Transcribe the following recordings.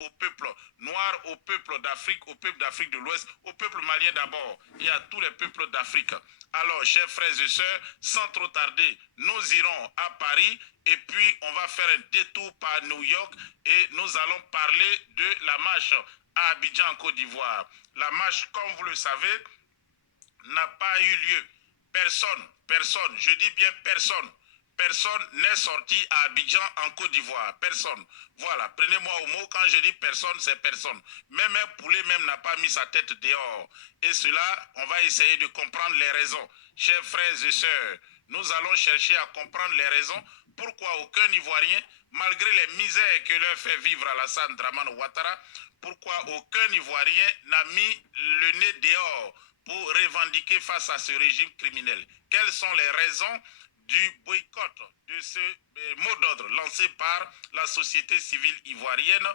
au peuple noir, au peuple d'Afrique de l'Ouest, au peuple malien d'abord et à tous les peuples d'Afrique. Alors, chers frères et sœurs, sans trop tarder, nous irons à Paris et puis on va faire un détour par New York et nous allons parler de la marche à Abidjan en Côte d'Ivoire. La marche, comme vous le savez, n'a pas eu lieu. Personne, je dis bien personne n'est sorti à Abidjan en Côte d'Ivoire. Personne. Voilà, prenez-moi au mot, quand je dis personne, c'est personne. Même un poulet même n'a pas mis sa tête dehors. Et cela, on va essayer de comprendre les raisons. Chers frères et sœurs, nous allons chercher à comprendre les raisons pourquoi aucun Ivoirien, malgré les misères que leur fait vivre Alassane Dramane Ouattara, pourquoi aucun Ivoirien n'a mis le nez dehors pour revendiquer face à ce régime criminel. Quelles sont les raisons du boycott de ce mot d'ordre lancé par la société civile ivoirienne,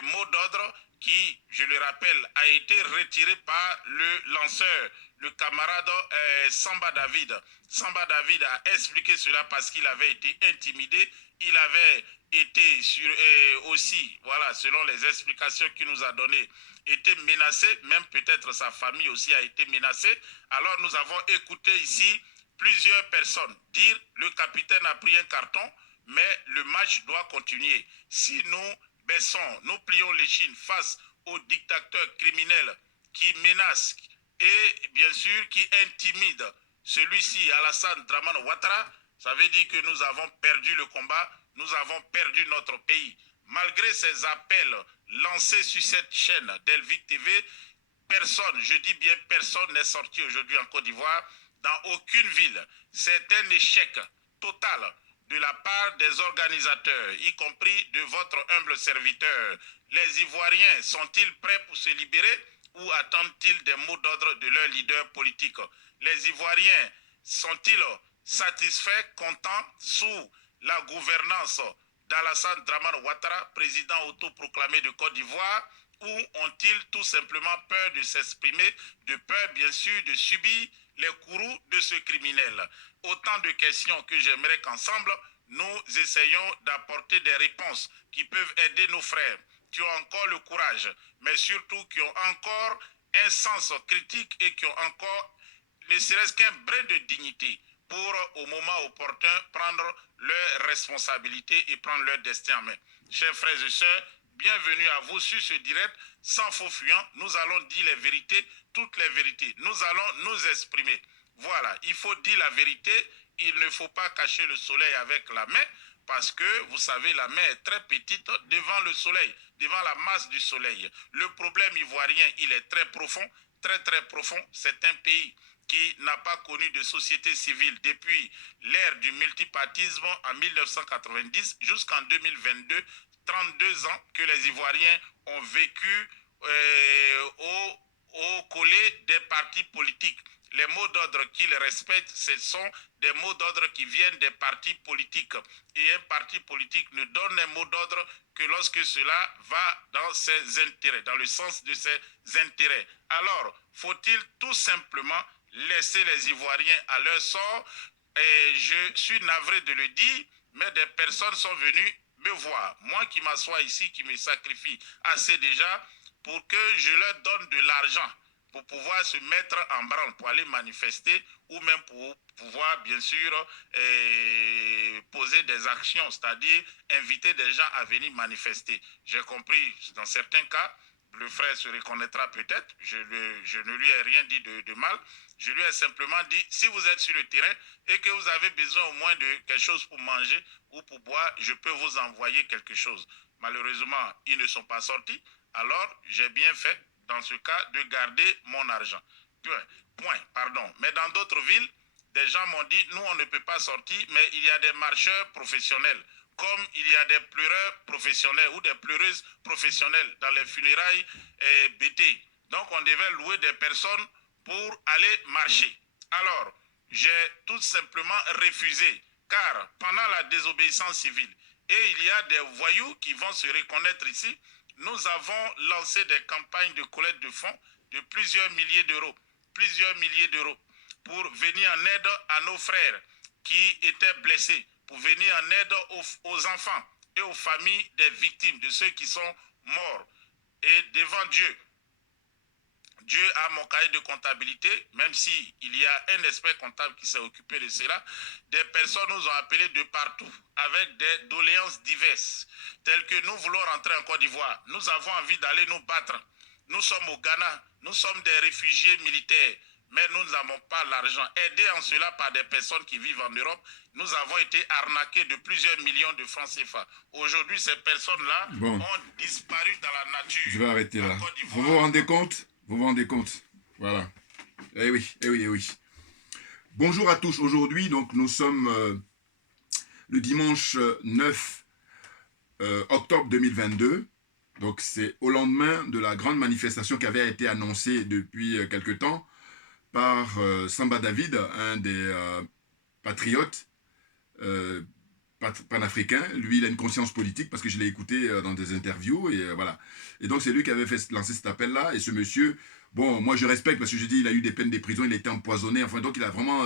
mot d'ordre qui, je le rappelle, a été retiré par le lanceur, le camarade Samba David. Samba David a expliqué cela parce qu'il avait été intimidé, il avait été aussi, voilà, selon les explications qu'il nous a données, été menacé, même peut-être sa famille aussi a été menacée. Alors nous avons écouté ici plusieurs personnes dire le capitaine a pris un carton, mais le match doit continuer. Si nous baissons, nous plions les chines face aux dictateurs criminels qui menacent et bien sûr qui intimident celui-ci, Alassane Dramane Ouattara, ça veut dire que nous avons perdu le combat, nous avons perdu notre pays. Malgré ces appels lancés sur cette chaîne d'Elvic TV, personne, je dis bien personne n'est sorti aujourd'hui en Côte d'Ivoire, dans aucune ville. C'est un échec total de la part des organisateurs, y compris de votre humble serviteur. Les Ivoiriens sont-ils prêts pour se libérer ou attendent-ils des mots d'ordre de leurs leaders politiques? Les Ivoiriens sont-ils satisfaits, contents sous la gouvernance d'Alassane Dramane Ouattara, président autoproclamé de Côte d'Ivoire, ou ont-ils tout simplement peur de s'exprimer, de peur bien sûr de subir les courroux de ce criminel? Autant de questions que j'aimerais qu'ensemble, nous essayons d'apporter des réponses qui peuvent aider nos frères qui ont encore le courage, mais surtout qui ont encore un sens critique et qui ont encore ne serait-ce qu'un brin de dignité pour, au moment opportun, prendre leurs responsabilités et prendre leur destin en main. Chers frères et sœurs, bienvenue à vous sur ce direct. Sans faux fuyant, nous allons dire les vérités, toutes les vérités. Nous allons nous exprimer. Voilà, il faut dire la vérité. Il ne faut pas cacher le soleil avec la main parce que, vous savez, la main est très petite devant le soleil, devant la masse du soleil. Le problème ivoirien, il est très profond, très profond. C'est un pays qui n'a pas connu de société civile depuis l'ère du multipartisme en 1990 jusqu'en 2022, 32 ans que les Ivoiriens ont vécu au collet des partis politiques. Les mots d'ordre qu'ils respectent, ce sont des mots d'ordre qui viennent des partis politiques. Et un parti politique ne donne un mot d'ordre que lorsque cela va dans ses intérêts, dans le sens de ses intérêts. Alors, faut-il tout simplement laisser les Ivoiriens à leur sort? Et je suis navré de le dire, mais des personnes sont venues me voir. Moi qui m'assois ici, qui me sacrifie assez déjà, pour que je leur donne de l'argent pour pouvoir se mettre en branle, pour aller manifester ou même pour pouvoir, bien sûr, poser des actions, c'est-à-dire inviter des gens à venir manifester. J'ai compris, dans certains cas, le frère se reconnaîtra peut-être, je ne lui ai rien dit de mal, je lui ai simplement dit, si vous êtes sur le terrain et que vous avez besoin au moins de quelque chose pour manger ou pour boire, je peux vous envoyer quelque chose. Malheureusement, ils ne sont pas sortis, alors j'ai bien fait, dans ce cas, de garder mon argent. Pardon. Mais dans d'autres villes, des gens m'ont dit, nous, on ne peut pas sortir, mais il y a des marcheurs professionnels, comme il y a des pleureurs professionnels ou des pleureuses professionnelles dans les funérailles BT. Donc, on devait louer des personnes pour aller marcher. Alors, j'ai tout simplement refusé, car pendant la désobéissance civile, et il y a des voyous qui vont se reconnaître ici, nous avons lancé des campagnes de collecte de fonds de plusieurs milliers d'euros, pour venir en aide à nos frères qui étaient blessés, pour venir en aide aux enfants et aux familles des victimes, de ceux qui sont morts. Et devant Dieu, Dieu a mon cahier de comptabilité, même s'il y a un expert comptable qui s'est occupé de cela. Des personnes nous ont appelés de partout avec des doléances diverses, telles que nous voulons rentrer en Côte d'Ivoire. Nous avons envie d'aller nous battre. Nous sommes au Ghana, nous sommes des réfugiés militaires, mais nous n'avons pas l'argent. Aidés en cela par des personnes qui vivent en Europe, nous avons été arnaqués de plusieurs millions de francs CFA. Aujourd'hui, ces personnes-là ont disparu dans la nature. Je vais arrêter là. Vous vous rendez compte? Vous vous rendez compte? Voilà. Eh oui, eh oui, eh oui. Bonjour à tous. Aujourd'hui, donc, nous sommes le dimanche 9 octobre 2022. Donc, c'est au lendemain de la grande manifestation qui avait été annoncée depuis quelque temps par Samba David, un des patriotes panafricains. Lui, il a une conscience politique parce que je l'ai écouté dans des interviews et voilà. Et donc, c'est lui qui avait fait lancer cet appel-là. Et ce monsieur, bon, moi, je respecte parce que je dis, il a eu des peines de prison, il a été empoisonné. Enfin, donc, il a vraiment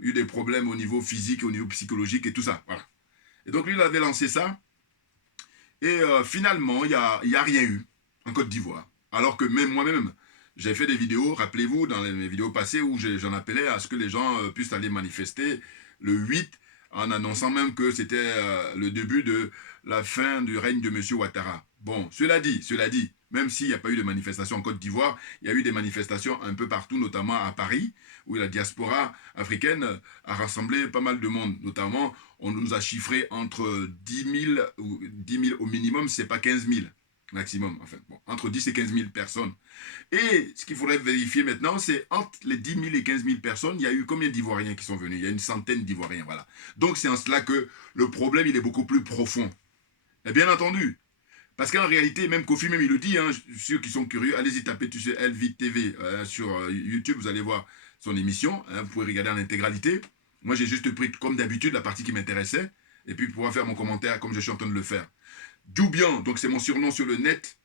eu des problèmes au niveau physique, au niveau psychologique et tout ça. Voilà. Et donc, lui, il avait lancé ça. Et finalement, il n'y a rien eu en Côte d'Ivoire. Alors que même moi-même, j'ai fait des vidéos, rappelez-vous, dans mes vidéos passées, où j'en appelais à ce que les gens puissent aller manifester le 8, en annonçant même que c'était le début de la fin du règne de M. Ouattara. Bon, cela dit, même s'il n'y a pas eu de manifestation en Côte d'Ivoire, il y a eu des manifestations un peu partout, notamment à Paris, où la diaspora africaine a rassemblé pas mal de monde. Notamment, on nous a chiffré entre 10 000, ou 10 000 au minimum, c'est pas 15 000 maximum, enfin, bon, entre 10 et 15 000 personnes. Et ce qu'il faudrait vérifier maintenant, c'est entre les 10 000 et 15 000 personnes, il y a eu combien d'Ivoiriens qui sont venus? Il y a une centaine d'Ivoiriens, voilà. Donc c'est en cela que le problème, il est beaucoup plus profond. Et bien entendu, parce qu'en réalité, même Kofi, même il le dit, hein, ceux qui sont curieux, allez-y taper Elvit TV sur YouTube, vous allez voir son émission, hein, vous pouvez regarder en intégralité. Moi, j'ai juste pris, comme d'habitude, la partie qui m'intéressait, et puis pouvoir faire mon commentaire comme je suis en train de le faire. Djoubian, donc c'est mon surnom sur le net,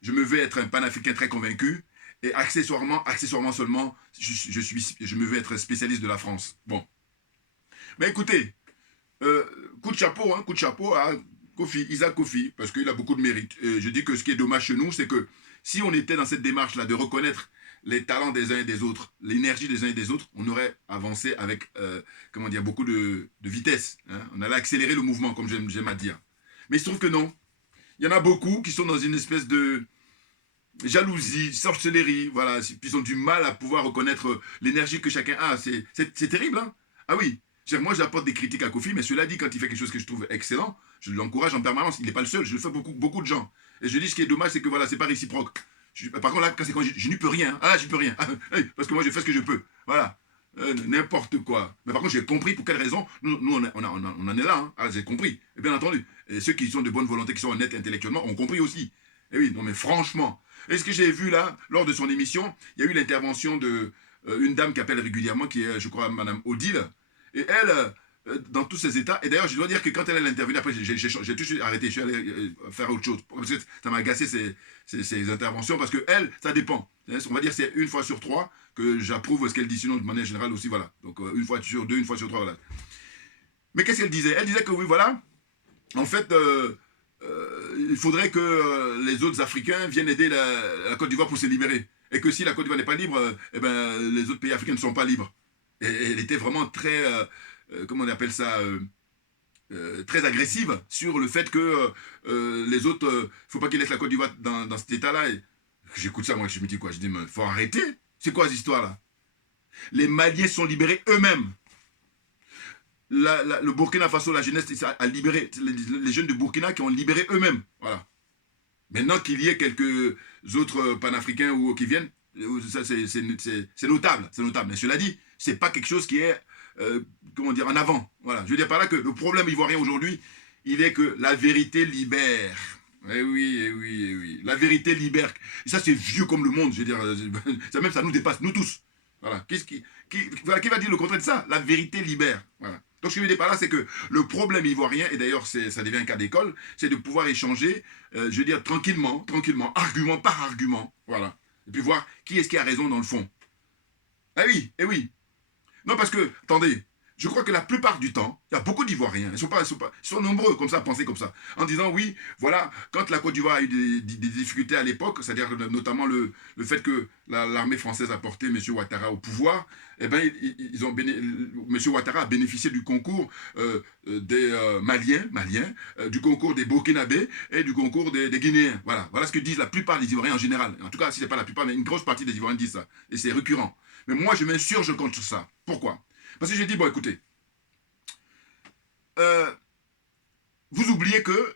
je me veux être un panafricain très convaincu, et accessoirement seulement, je me veux être spécialiste de la France. Bon. Mais écoutez, coup de chapeau à Kofi, Isaac Kofi, parce qu'il a beaucoup de mérite. Je dis que ce qui est dommage chez nous, c'est que si on était dans cette démarche-là de reconnaître les talents des uns et des autres, l'énergie des uns et des autres, on aurait avancé avec, comment dire, beaucoup de vitesse. Hein. On allait accélérer le mouvement, comme j'aime à dire. Mais il se trouve que non. Il y en a beaucoup qui sont dans une espèce de jalousie, sorcellerie, voilà, puis ils ont du mal à pouvoir reconnaître l'énergie que chacun a. C'est terrible, hein. Ah oui, moi j'apporte des critiques à Kofi, mais cela dit, quand il fait quelque chose que je trouve excellent, je l'encourage en permanence. Il n'est pas le seul, je le fais beaucoup de gens. Et je dis, ce qui est dommage, c'est que voilà, c'est pas réciproque. Par contre, là, quand je n'y peux rien. Ah, je peux rien. Parce que moi, je fais ce que je peux. Voilà. N'importe quoi. Mais par contre, j'ai compris pour quelle raison. Nous on en est là. Hein. Ah, j'ai compris. Et bien entendu. Et ceux qui sont de bonne volonté, qui sont honnêtes intellectuellement, ont compris aussi. Et oui, non mais franchement. Et ce que j'ai vu là, lors de son émission, il y a eu l'intervention de une dame qui appelle régulièrement, qui est, je crois, Madame Odile. Et elle, dans tous ses états, et d'ailleurs, je dois dire que quand elle a intervenu, après, j'ai tout de suite arrêté, je suis allé faire autre chose. Parce que ça m'a agacé ces interventions, parce que elle, ça dépend. On va dire c'est une fois sur 3 que j'approuve ce qu'elle dit, sinon de manière générale aussi, voilà. Donc une fois sur 2, une fois sur 3, voilà. Mais qu'est-ce qu'elle disait? Elle disait que oui, voilà, en fait, il faudrait que les autres Africains viennent aider la Côte d'Ivoire pour se libérer. Et que si la Côte d'Ivoire n'est pas libre, eh ben, les autres pays africains ne sont pas libres. Et elle était vraiment très, comment on appelle ça, très agressive sur le fait que les autres, il ne faut pas qu'ils laissent la Côte d'Ivoire dans cet état-là. J'écoute ça, moi, je me dis quoi? Je dis, mais faut arrêter. C'est quoi cette histoire-là? Les Maliens sont libérés eux-mêmes. Le Burkina Faso, la jeunesse a libéré, les jeunes de Burkina qui ont libéré eux-mêmes. Voilà. Maintenant qu'il y ait quelques autres panafricains ou qui viennent, ça c'est notable, c'est notable. Mais cela dit, c'est pas quelque chose qui est, comment dire, en avant. Voilà. Je veux dire par là que le problème ivoirien aujourd'hui, il est que la vérité libère. Eh oui, eh oui, eh oui. La vérité libère. Et ça, c'est vieux comme le monde. Je veux dire, ça nous dépasse, nous tous. Voilà. Qui va dire le contraire de ça? La vérité libère. Voilà. Donc, ce que je veux dire par là, c'est que le problème ivoirien, et d'ailleurs, ça devient un cas d'école, c'est de pouvoir échanger, je veux dire, tranquillement, argument par argument. Voilà. Et puis voir qui est-ce qui a raison dans le fond. Ah oui, eh oui. Non, parce que, attendez, je crois que la plupart du temps, il y a beaucoup d'Ivoiriens, ils sont nombreux comme ça à penser comme ça, en disant oui, voilà, quand la Côte d'Ivoire a eu des difficultés à l'époque, c'est-à-dire notamment le fait que l'armée française a porté M. Ouattara au pouvoir, eh ben, M. Ouattara a bénéficié du concours des Maliens, du concours des Burkinabés et du concours des Guinéens. Voilà ce que disent la plupart des Ivoiriens en général. En tout cas, si ce n'est pas la plupart, mais une grosse partie des Ivoiriens disent ça. Et c'est récurrent. Mais moi, je m'insurge contre ça. Pourquoi? Parce que je dis, bon, écoutez, vous oubliez que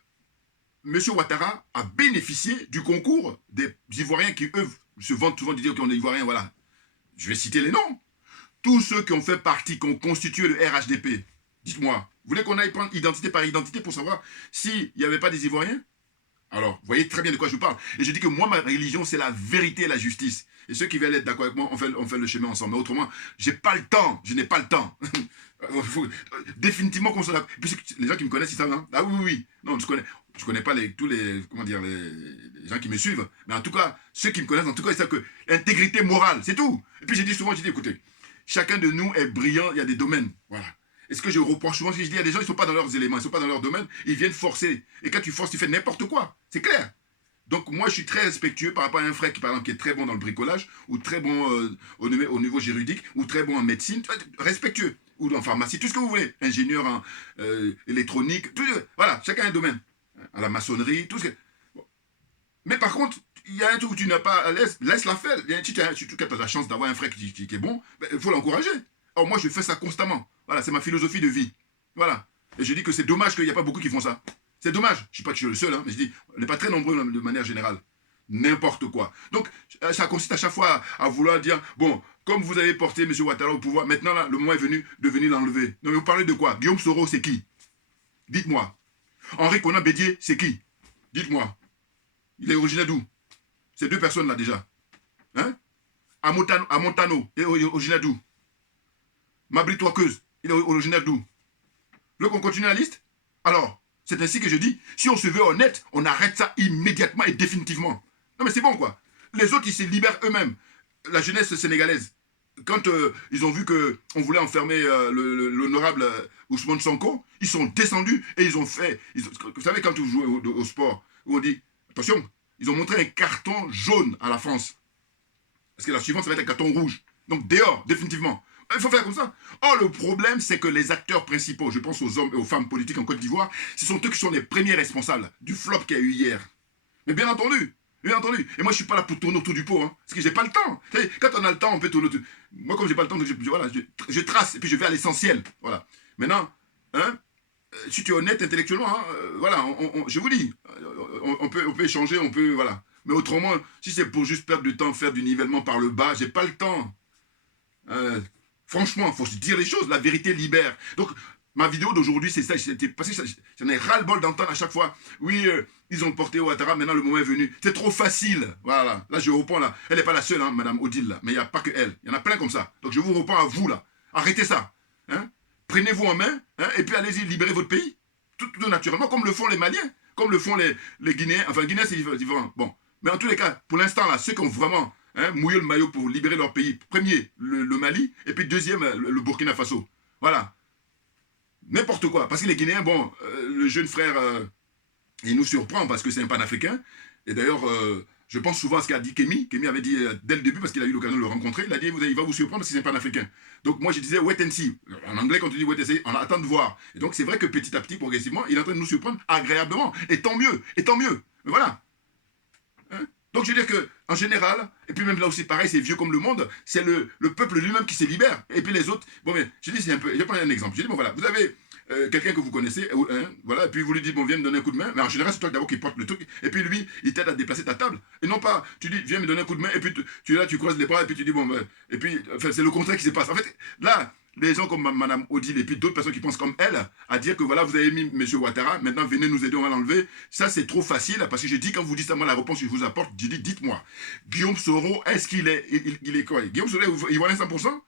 M. Ouattara a bénéficié du concours des Ivoiriens qui, eux, se vantent souvent de dire qu'on est Ivoiriens, voilà. Je vais citer les noms. Tous ceux qui ont fait partie, qui ont constitué le RHDP, dites-moi, vous voulez qu'on aille prendre identité par identité pour savoir s'il n'y avait pas des Ivoiriens? Alors, vous voyez très bien de quoi je vous parle. Et je dis que moi, ma religion, c'est la vérité et la justice. Et ceux qui veulent être d'accord avec moi, on fait le chemin ensemble. Mais autrement, j'ai pas le temps. Je n'ai pas le temps. Définitivement qu'on soit d'accord. Les gens qui me connaissent, ils savent, hein? Ah oui. Non, je connais pas tous les, comment dire, les gens qui me suivent. Mais en tout cas, ceux qui me connaissent, en tout cas, ils savent que l'intégrité morale, c'est tout. Et puis j'ai dit souvent, écoutez, chacun de nous est brillant, il y a des domaines. Voilà. Et ce que je reproche souvent, c'est que je dis, il y a des gens, ils ne sont pas dans leurs éléments, ils ne sont pas dans leur domaine, ils viennent forcer. Et quand tu forces, tu fais n'importe quoi. C'est clair. Donc moi, je suis très respectueux par rapport à un frère qui, par exemple, qui est très bon dans le bricolage, ou très bon au niveau juridique, ou très bon en médecine, respectueux, ou en pharmacie, tout ce que vous voulez, ingénieur en électronique, tout, voilà, chacun a un domaine. À la maçonnerie, tout ce que... Bon. Mais par contre, il y a un truc où tu n'as pas... Laisse-la faire. Si tu as la chance d'avoir un frère qui est bon, il faut l'encourager. Or, moi, je fais ça constamment. Voilà, c'est ma philosophie de vie. Voilà. Et je dis que c'est dommage qu'il n'y a pas beaucoup qui font ça. C'est dommage. Je ne dis pas que je suis le seul, hein, mais je dis, on n'est pas très nombreux de manière générale. N'importe quoi. Donc, ça consiste à chaque fois à vouloir dire, bon, comme vous avez porté M. Ouattara au pouvoir, maintenant, là, le moment est venu de venir l'enlever. Non, mais vous parlez de quoi? Guillaume Soro, c'est qui? Dites-moi. Henri Konan Bédier, c'est qui? Dites-moi. Il est originaire d'où? Ces deux personnes-là, déjà. Hein? Amontano, il est originaire d'où? Mabri Touakeuse, il est originaire d'où? Le qu'on continue la liste? Alors, c'est ainsi que je dis, si on se veut honnête, on arrête ça immédiatement et définitivement. Non mais c'est bon quoi. Les autres, ils se libèrent eux-mêmes. La jeunesse sénégalaise, quand ils ont vu qu'on voulait enfermer l'honorable Ousmane Sonko, ils sont descendus et ils ont fait... vous savez, quand vous jouez au sport, où on dit, attention, ils ont montré un carton jaune à la France. Parce que la suivante, ça va être un carton rouge. Donc dehors, définitivement. Il faut faire comme ça. Or, le problème, c'est que les acteurs principaux, je pense aux hommes et aux femmes politiques en Côte d'Ivoire, ce sont eux qui sont les premiers responsables du flop qu'il y a eu hier. Mais bien entendu. Et moi, je ne suis pas là pour tourner autour du pot, hein, parce que j'ai pas le temps. Quand on a le temps, on peut tourner autour. Moi, comme j'ai pas le temps, voilà, je trace et puis je vais à l'essentiel. Voilà. Maintenant, hein, si tu es honnête intellectuellement, hein, voilà, je vous dis, on peut échanger, on peut, voilà. Mais autrement, si c'est pour juste perdre du temps, faire du nivellement par le bas, j'ai pas le temps. Franchement, il faut se dire les choses, la vérité libère. Donc, ma vidéo d'aujourd'hui, c'est ça, parce que j'en ai ras-le-bol d'entendre à chaque fois. Oui, ils ont porté Ouattara, maintenant le moment est venu. C'est trop facile. Voilà, là je reprends là. Elle n'est pas la seule, hein, Madame Odile, là. Mais il n'y a pas que elle. Il y en a plein comme ça. Donc je vous reprends à vous, là. Arrêtez ça. Hein? Prenez-vous en main, hein, et puis allez-y, libérez votre pays. Tout naturellement, comme le font les Maliens, comme le font les Guinéens. Enfin, les Guinéens, c'est différent. Bon. Mais en tous les cas, pour l'instant, là, ceux qui ont vraiment... Hein, mouiller le maillot pour libérer leur pays. Premier, le Mali, et puis deuxième, le Burkina Faso. Voilà. N'importe quoi. Parce que les Guinéens, bon, le jeune frère, il nous surprend parce que c'est un panafricain. Et d'ailleurs, je pense souvent à ce qu'a dit Kémy. Kémy avait dit dès le début, parce qu'il a eu l'occasion de le rencontrer, il a dit, il va vous surprendre parce que c'est un panafricain. Donc moi, je disais, wait and see. En anglais, quand on dit wait and see, on attend de voir. Et donc, c'est vrai que petit à petit, progressivement, il est en train de nous surprendre agréablement. Et tant mieux. Et tant mieux. Mais voilà. Hein? Donc je veux dire que, en général, et puis même là aussi pareil, c'est vieux comme le monde, c'est le peuple lui-même qui se libère. Et puis les autres, bon mais, je dis c'est un peu, je vais prendre un exemple. Je dis bon voilà, vous avez quelqu'un que vous connaissez, hein, voilà, et puis vous lui dites bon viens me donner un coup de main, mais en général c'est toi d'abord qui porte le truc, et puis lui, il t'aide à déplacer ta table. Et non pas, tu dis viens me donner un coup de main, et puis tu es là, tu croises les bras, et puis tu dis bon, et puis, enfin c'est le contraire qui se passe. En fait, là, les gens comme Madame Odile et puis d'autres personnes qui pensent comme elle, à dire que voilà, vous avez mis M. Ouattara, maintenant venez nous aider, on va l'enlever. Ça, c'est trop facile, parce que j'ai dit, quand vous dites à moi la réponse que je vous apporte, j'ai dit, dites-moi, Guillaume Soro, est-ce qu'il est, il est quoi? Guillaume Soro, il voit 100%?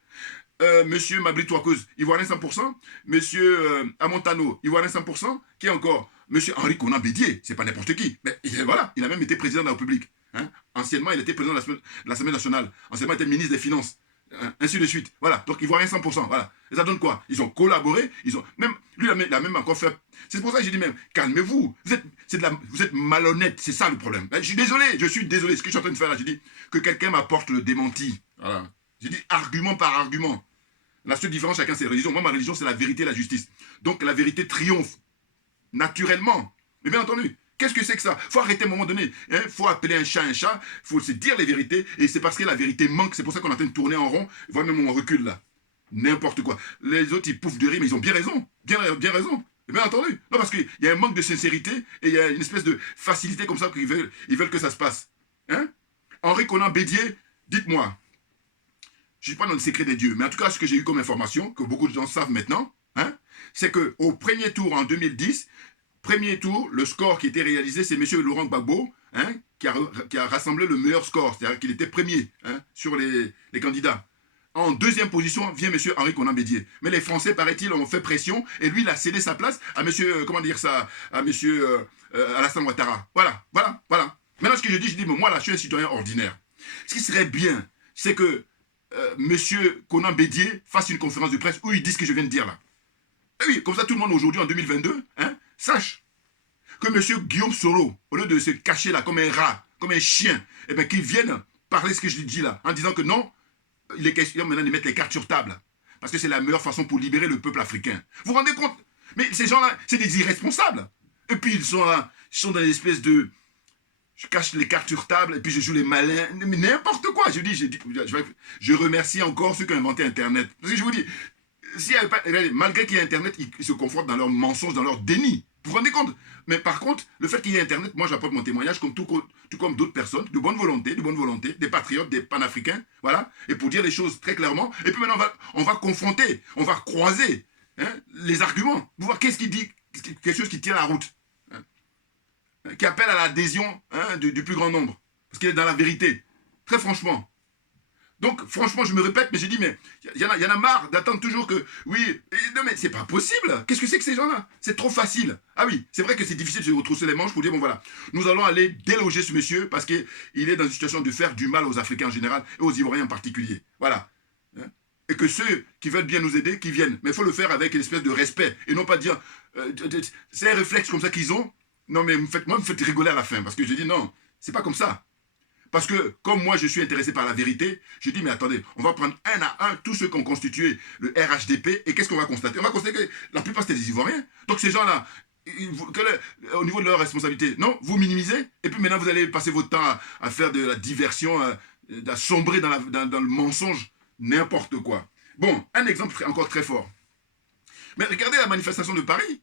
Monsieur Mabri Touakeuse, il voit 100%? Monsieur Amontano, il voit 100%? Qui encore? Monsieur Henri Konan Bédier, c'est pas n'importe qui. Mais voilà, il a même été président de la République. Hein? Anciennement, il était président de l'Assemblée nationale. Anciennement, il était ministre des Finances. Hein, ainsi de suite. Voilà. Donc, Ivoiriens 100%. Voilà. Et ça donne quoi? Ils ont collaboré. Ils ont même, lui, il a même encore fait. C'est pour ça que j'ai dit même, calmez-vous. Vous êtes malhonnête. C'est ça le problème. Je suis désolé. Je suis désolé. Ce que je suis en train de faire là, j'ai dit que quelqu'un m'apporte le démenti. Voilà. J'ai dit argument par argument. La seule différence, chacun ses religions. Moi, ma religion, c'est la vérité et la justice. Donc, la vérité triomphe. Naturellement. Mais bien entendu. Qu'est-ce que c'est que ça? Il faut arrêter à un moment donné. Il faut appeler un chat. Il faut se dire les vérités. Et c'est parce que la vérité manque. C'est pour ça qu'on est en train de tourner en rond. Voilà même on recule là. N'importe quoi. Les autres, ils pouffent de rire, mais ils ont bien raison. Bien raison. Et bien entendu. Non, parce qu'il y a un manque de sincérité et il y a une espèce de facilité comme ça qu'ils veulent que ça se passe. Hein? Henri Konan Bédier, dites-moi. Je ne suis pas dans le secret des dieux, mais en tout cas, ce que j'ai eu comme information, que beaucoup de gens savent maintenant, hein, c'est qu'au premier tour en 2010, premier tour, le score qui était réalisé, c'est M. Laurent Gbagbo, hein, qui a rassemblé le meilleur score, c'est-à-dire qu'il était premier hein, sur les candidats. En deuxième position vient M. Henri Konan Bédier. Mais les Français, paraît-il, ont fait pression et lui, il a cédé sa place à M. Comment dire ça, à M. Alassane Ouattara. Voilà. Maintenant, ce que je dis, mais moi, là, je suis un citoyen ordinaire. Ce qui serait bien, c'est que M. Konan Bédier fasse une conférence de presse où il dit ce que je viens de dire là. Et oui, comme ça, tout le monde aujourd'hui, en 2022, hein, sache que M. Guillaume Soro, au lieu de se cacher là comme un rat, comme un chien, eh bien, qu'il vienne parler ce que je dis là, en disant que non, il est question maintenant de mettre les cartes sur table. Parce que c'est la meilleure façon pour libérer le peuple africain. Vous vous rendez compte? Mais ces gens-là, c'est des irresponsables. Et puis ils sont là, ils sont dans une espèce de... Je cache les cartes sur table et puis je joue les malins. Mais n'importe quoi. Je remercie encore ceux qui ont inventé Internet. Parce que je vous dis, malgré qu'il y ait Internet, ils se confortent dans leurs mensonges, dans leur déni. Vous vous rendez compte? Mais par contre, le fait qu'il y ait Internet, moi j'apporte mon témoignage tout comme d'autres personnes, de bonne volonté, des patriotes, des panafricains, voilà, et pour dire les choses très clairement. Et puis maintenant, on va confronter, on va croiser hein, les arguments, pour voir qu'est-ce qui dit, quelque chose qui tient la route, hein, qui appelle à l'adhésion hein, du plus grand nombre, parce qu'il est dans la vérité, très franchement. Donc, franchement, je me répète, mais j'ai dit, mais il y en a marre d'attendre toujours que, oui, non mais c'est pas possible. Qu'est-ce que c'est que ces gens-là? C'est trop facile. Ah oui, c'est vrai que c'est difficile de se retrousser les manches pour dire, bon voilà, nous allons aller déloger ce monsieur parce qu'il est dans une situation de faire du mal aux Africains en général et aux Ivoiriens en particulier. Voilà. Et que ceux qui veulent bien nous aider, qui viennent. Mais il faut le faire avec une espèce de respect et non pas dire, c'est un réflexe comme ça qu'ils ont. Non mais moi, me faites rigoler à la fin parce que je dis, non, c'est pas comme ça. Parce que, comme moi, je suis intéressé par la vérité, je dis, mais attendez, on va prendre un à un tous ceux qui ont constitué le RHDP, et qu'est-ce qu'on va constater? On va constater que la plupart, c'était des Ivoiriens. Donc, ces gens-là, au niveau de leur responsabilité, non, vous minimisez, et puis maintenant, vous allez passer votre temps à faire de la diversion, à sombrer dans le mensonge, n'importe quoi. Bon, un exemple encore très fort. Mais regardez la manifestation de Paris.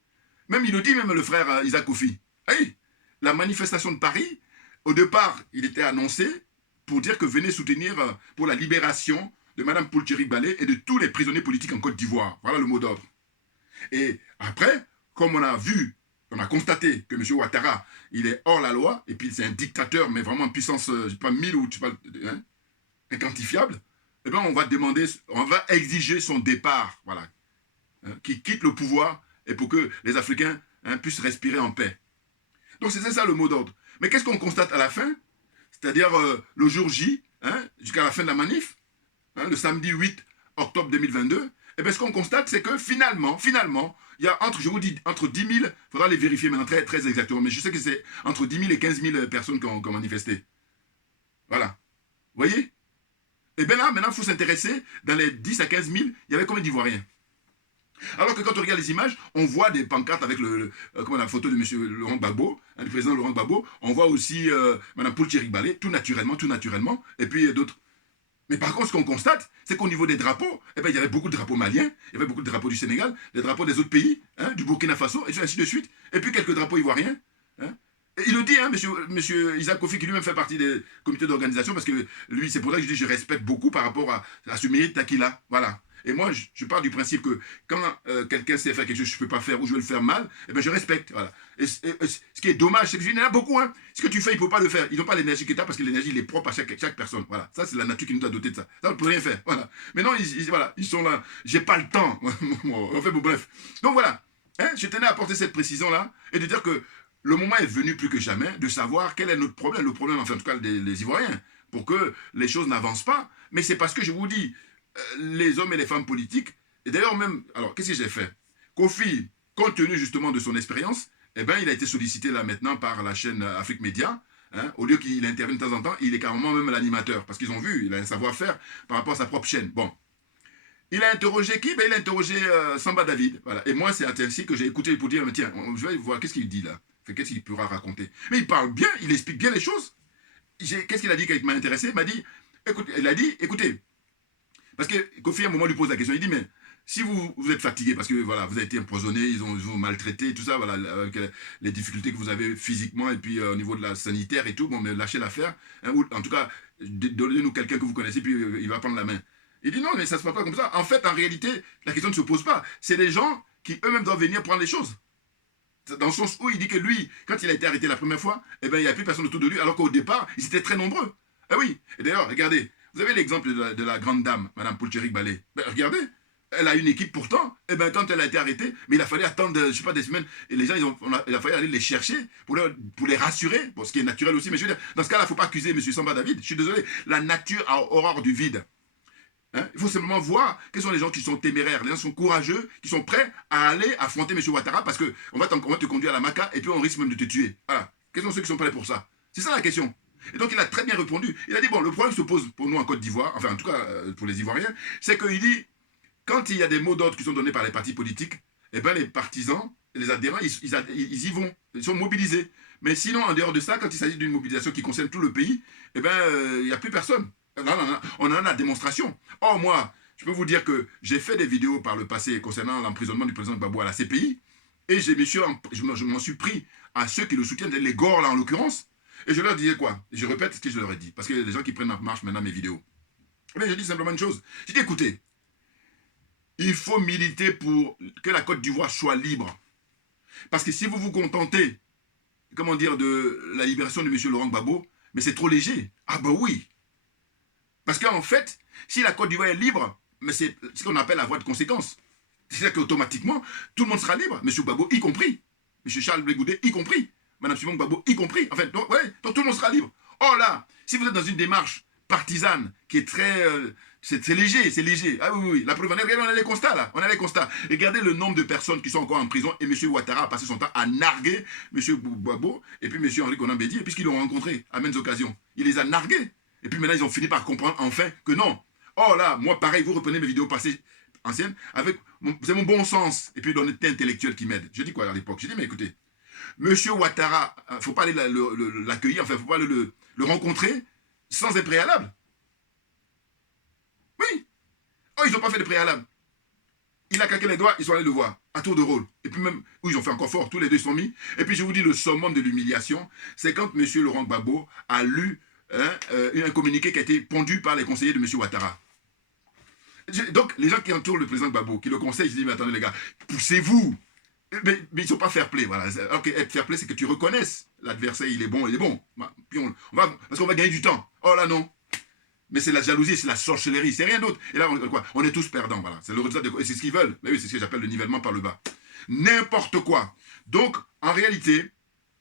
Même, il le dit, même le frère Isaac Kofi. Oui, la manifestation de Paris, au départ, il était annoncé pour dire que venez soutenir pour la libération de Mme Poultcherik-Balé et de tous les prisonniers politiques en Côte d'Ivoire. Voilà le mot d'ordre. Et après, comme on a vu, on a constaté que M. Ouattara, il est hors la loi, et puis c'est un dictateur, mais vraiment en puissance, je ne sais pas, 1000 ou je sais pas, hein, inquantifiable, eh bien on va exiger son départ, voilà, hein, qu'il quitte le pouvoir, et pour que les Africains hein, puissent respirer en paix. Donc c'est ça le mot d'ordre. Mais qu'est-ce qu'on constate à la fin? C'est-à-dire le jour J, hein, jusqu'à la fin de la manif, hein, le samedi 8 octobre 2022, et bien ce qu'on constate, c'est que finalement, il y a je vous dis, entre 10 000, il faudra les vérifier maintenant très, très exactement, mais je sais que c'est entre 10 000 et 15 000 personnes qui ont manifesté. Voilà. Vous voyez? Et bien là, maintenant, il faut s'intéresser, dans les 10 à 15 000, il y avait combien d'Ivoiriens? Alors que quand on regarde les images, on voit des pancartes avec la photo de M. Laurent Gbagbo, hein, le président Laurent Gbagbo. On voit aussi Mme Poultcherik-Balé, tout naturellement, et puis d'autres. Mais par contre, ce qu'on constate, c'est qu'au niveau des drapeaux, eh ben, il y avait beaucoup de drapeaux maliens, il y avait beaucoup de drapeaux du Sénégal, des drapeaux des autres pays, hein, du Burkina Faso, et ainsi de suite, et puis quelques drapeaux ivoiriens. Hein. Et il le dit, hein, monsieur Isaac Kofi, qui lui-même fait partie des comités d'organisation, parce que lui, c'est pour ça que je dis je respecte beaucoup par rapport à ce mérite qu'il a. Voilà. Et moi, je pars du principe que quand quelqu'un sait faire quelque chose que je ne peux pas faire ou je vais le faire mal, eh ben je respecte. Voilà. Et ce qui est dommage, c'est que il y en a beaucoup. Hein. Ce que tu fais, il ne peut pas le faire. Ils n'ont pas l'énergie que tu as parce que l'énergie, il est propre à chaque personne. Voilà. Ça, c'est la nature qui nous a doté de ça. Ça, on ne peut rien faire. Voilà. Mais non, ils sont là. J'ai pas le temps. Enfin, bon, bref. Donc voilà. Hein, je tenais à apporter cette précision-là et de dire que le moment est venu plus que jamais de savoir quel est notre problème. Le problème, enfin, en tout cas, des Ivoiriens, pour que les choses n'avancent pas. Mais c'est parce que je vous dis, les hommes et les femmes politiques. Et d'ailleurs même, alors qu'est-ce que j'ai fait? Kofi, compte tenu justement de son expérience, eh ben, il a été sollicité là maintenant par la chaîne Afrique Média. Hein, au lieu qu'il intervienne de temps en temps, il est carrément même l'animateur. Parce qu'ils ont vu, il a un savoir-faire par rapport à sa propre chaîne. Bon. Il a interrogé qui? Ben, il a interrogé Samba David. Voilà. Et moi, c'est ainsi que j'ai écouté pour dire, tiens, je vais voir qu'est-ce qu'il dit là. Qu'est-ce qu'il pourra raconter. Mais il parle bien, il explique bien les choses. Qu'est-ce qu'il a dit quand il m'a intéressé? Il m'a dit, écoute, il a dit, écoutez, parce que Kofi à un moment lui pose la question, il dit, mais si vous êtes fatigué, parce que voilà, vous avez été empoisonné, ils vous maltraité, tout ça, voilà, avec les difficultés que vous avez physiquement et puis au niveau de la sanitaire et tout, bon, mais lâchez l'affaire, hein, ou en tout cas, donnez-nous quelqu'un que vous connaissez, puis il va prendre la main. Il dit non, mais ça ne se passe pas comme ça. En fait, en réalité, la question ne se pose pas. C'est des gens qui eux-mêmes doivent venir prendre les choses. Dans le sens où il dit que lui, quand il a été arrêté la première fois, eh ben, il n'y a plus personne autour de lui, alors qu'au départ, ils étaient très nombreux. Eh oui, et d'ailleurs, regardez, vous avez l'exemple de la grande dame, Madame Poulcherik Balé. Ben, regardez, elle a une équipe pourtant, et ben, quand elle a été arrêtée, mais il a fallu attendre, je ne sais pas, des semaines, et les gens, il a fallu aller les chercher pour les rassurer, bon, ce qui est naturel aussi, mais je veux dire, dans ce cas-là, il ne faut pas accuser M. Samba David, je suis désolé, la nature a horreur du vide. Hein? Il faut simplement voir quels sont les gens qui sont téméraires, les gens qui sont courageux, qui sont prêts à aller affronter M. Ouattara parce qu'on va te conduire à la Maca et puis on risque même de te tuer. Voilà. Quels sont ceux qui sont prêts pour ça? C'est ça la question. Et donc il a très bien répondu. Il a dit, bon, le problème se pose pour nous en Côte d'Ivoire, enfin en tout cas pour les Ivoiriens, c'est qu'il dit, quand il y a des mots d'ordre qui sont donnés par les partis politiques, eh ben les partisans, les adhérents, ils y vont, ils sont mobilisés. Mais sinon, en dehors de ça, quand il s'agit d'une mobilisation qui concerne tout le pays, eh ben il n'y a plus personne. On en a la démonstration. Or, moi, je peux vous dire que j'ai fait des vidéos par le passé concernant l'emprisonnement du président Gbagbo à la CPI, et je m'en suis pris à ceux qui le soutiennent, les Gors là en l'occurrence, et je leur disais quoi? Je répète ce que je leur ai dit, parce qu'il y a des gens qui prennent en marche maintenant mes vidéos. Mais je dis simplement une chose. J'ai dit, écoutez, il faut militer pour que la Côte d'Ivoire soit libre. Parce que si vous vous contentez, comment dire, de la libération de M. Laurent Gbagbo, mais c'est trop léger. Ah bah oui. Parce qu'en fait, si la Côte d'Ivoire est libre, mais c'est ce qu'on appelle la voie de conséquence. C'est-à-dire qu'automatiquement, tout le monde sera libre, M. Gbagbo y compris, M. Charles Blé Goudé y compris, Mme Simone Gbagbo y compris. Enfin, donc tout le monde sera libre. Or là, si vous êtes dans une démarche partisane qui est très... c'est léger, c'est léger. Ah oui, oui, la preuve, regardez, on a les constats là, on a les constats. Regardez le nombre de personnes qui sont encore en prison et M. Ouattara a passé son temps à narguer M. Gbagbo et puis M. Henri Konan Bédié, puisqu'ils l'ont rencontré à maintes occasions. Il les a nargués. Et puis maintenant, ils ont fini par comprendre enfin que non. Oh là, moi pareil, vous reprenez mes vidéos passées anciennes, avec c'est mon bon sens et puis l'honnêteté intellectuelle qui m'aide. Je dis quoi à l'époque? Je dis, mais écoutez, Monsieur Ouattara, il ne faut pas aller l'accueillir, enfin, il ne faut pas le rencontrer sans un préalable. Oui. Oh, ils n'ont pas fait de préalable. Il a claqué les doigts, ils sont allés le voir, à tour de rôle. Et puis même, oui, ils ont fait encore fort, tous les deux sont mis. Et puis je vous dis, le summum de l'humiliation, c'est quand M. Laurent Gbagbo a lu un communiqué qui a été pondu par les conseillers de M. Ouattara. Donc, les gens qui entourent le président Gbagbo, qui le conseillent, ils disent, mais attendez les gars, poussez-vous. Mais ils ne sont pas fair play, voilà. Alors que être fair play, c'est que tu reconnaisses l'adversaire, il est bon. Puis parce qu'on va gagner du temps. Oh là, non. Mais c'est la jalousie, c'est la sorcellerie, c'est rien d'autre. Et là, on est tous perdants, voilà. C'est le résultat et c'est ce qu'ils veulent. Mais oui, c'est ce que j'appelle le nivellement par le bas. N'importe quoi. Donc, en réalité,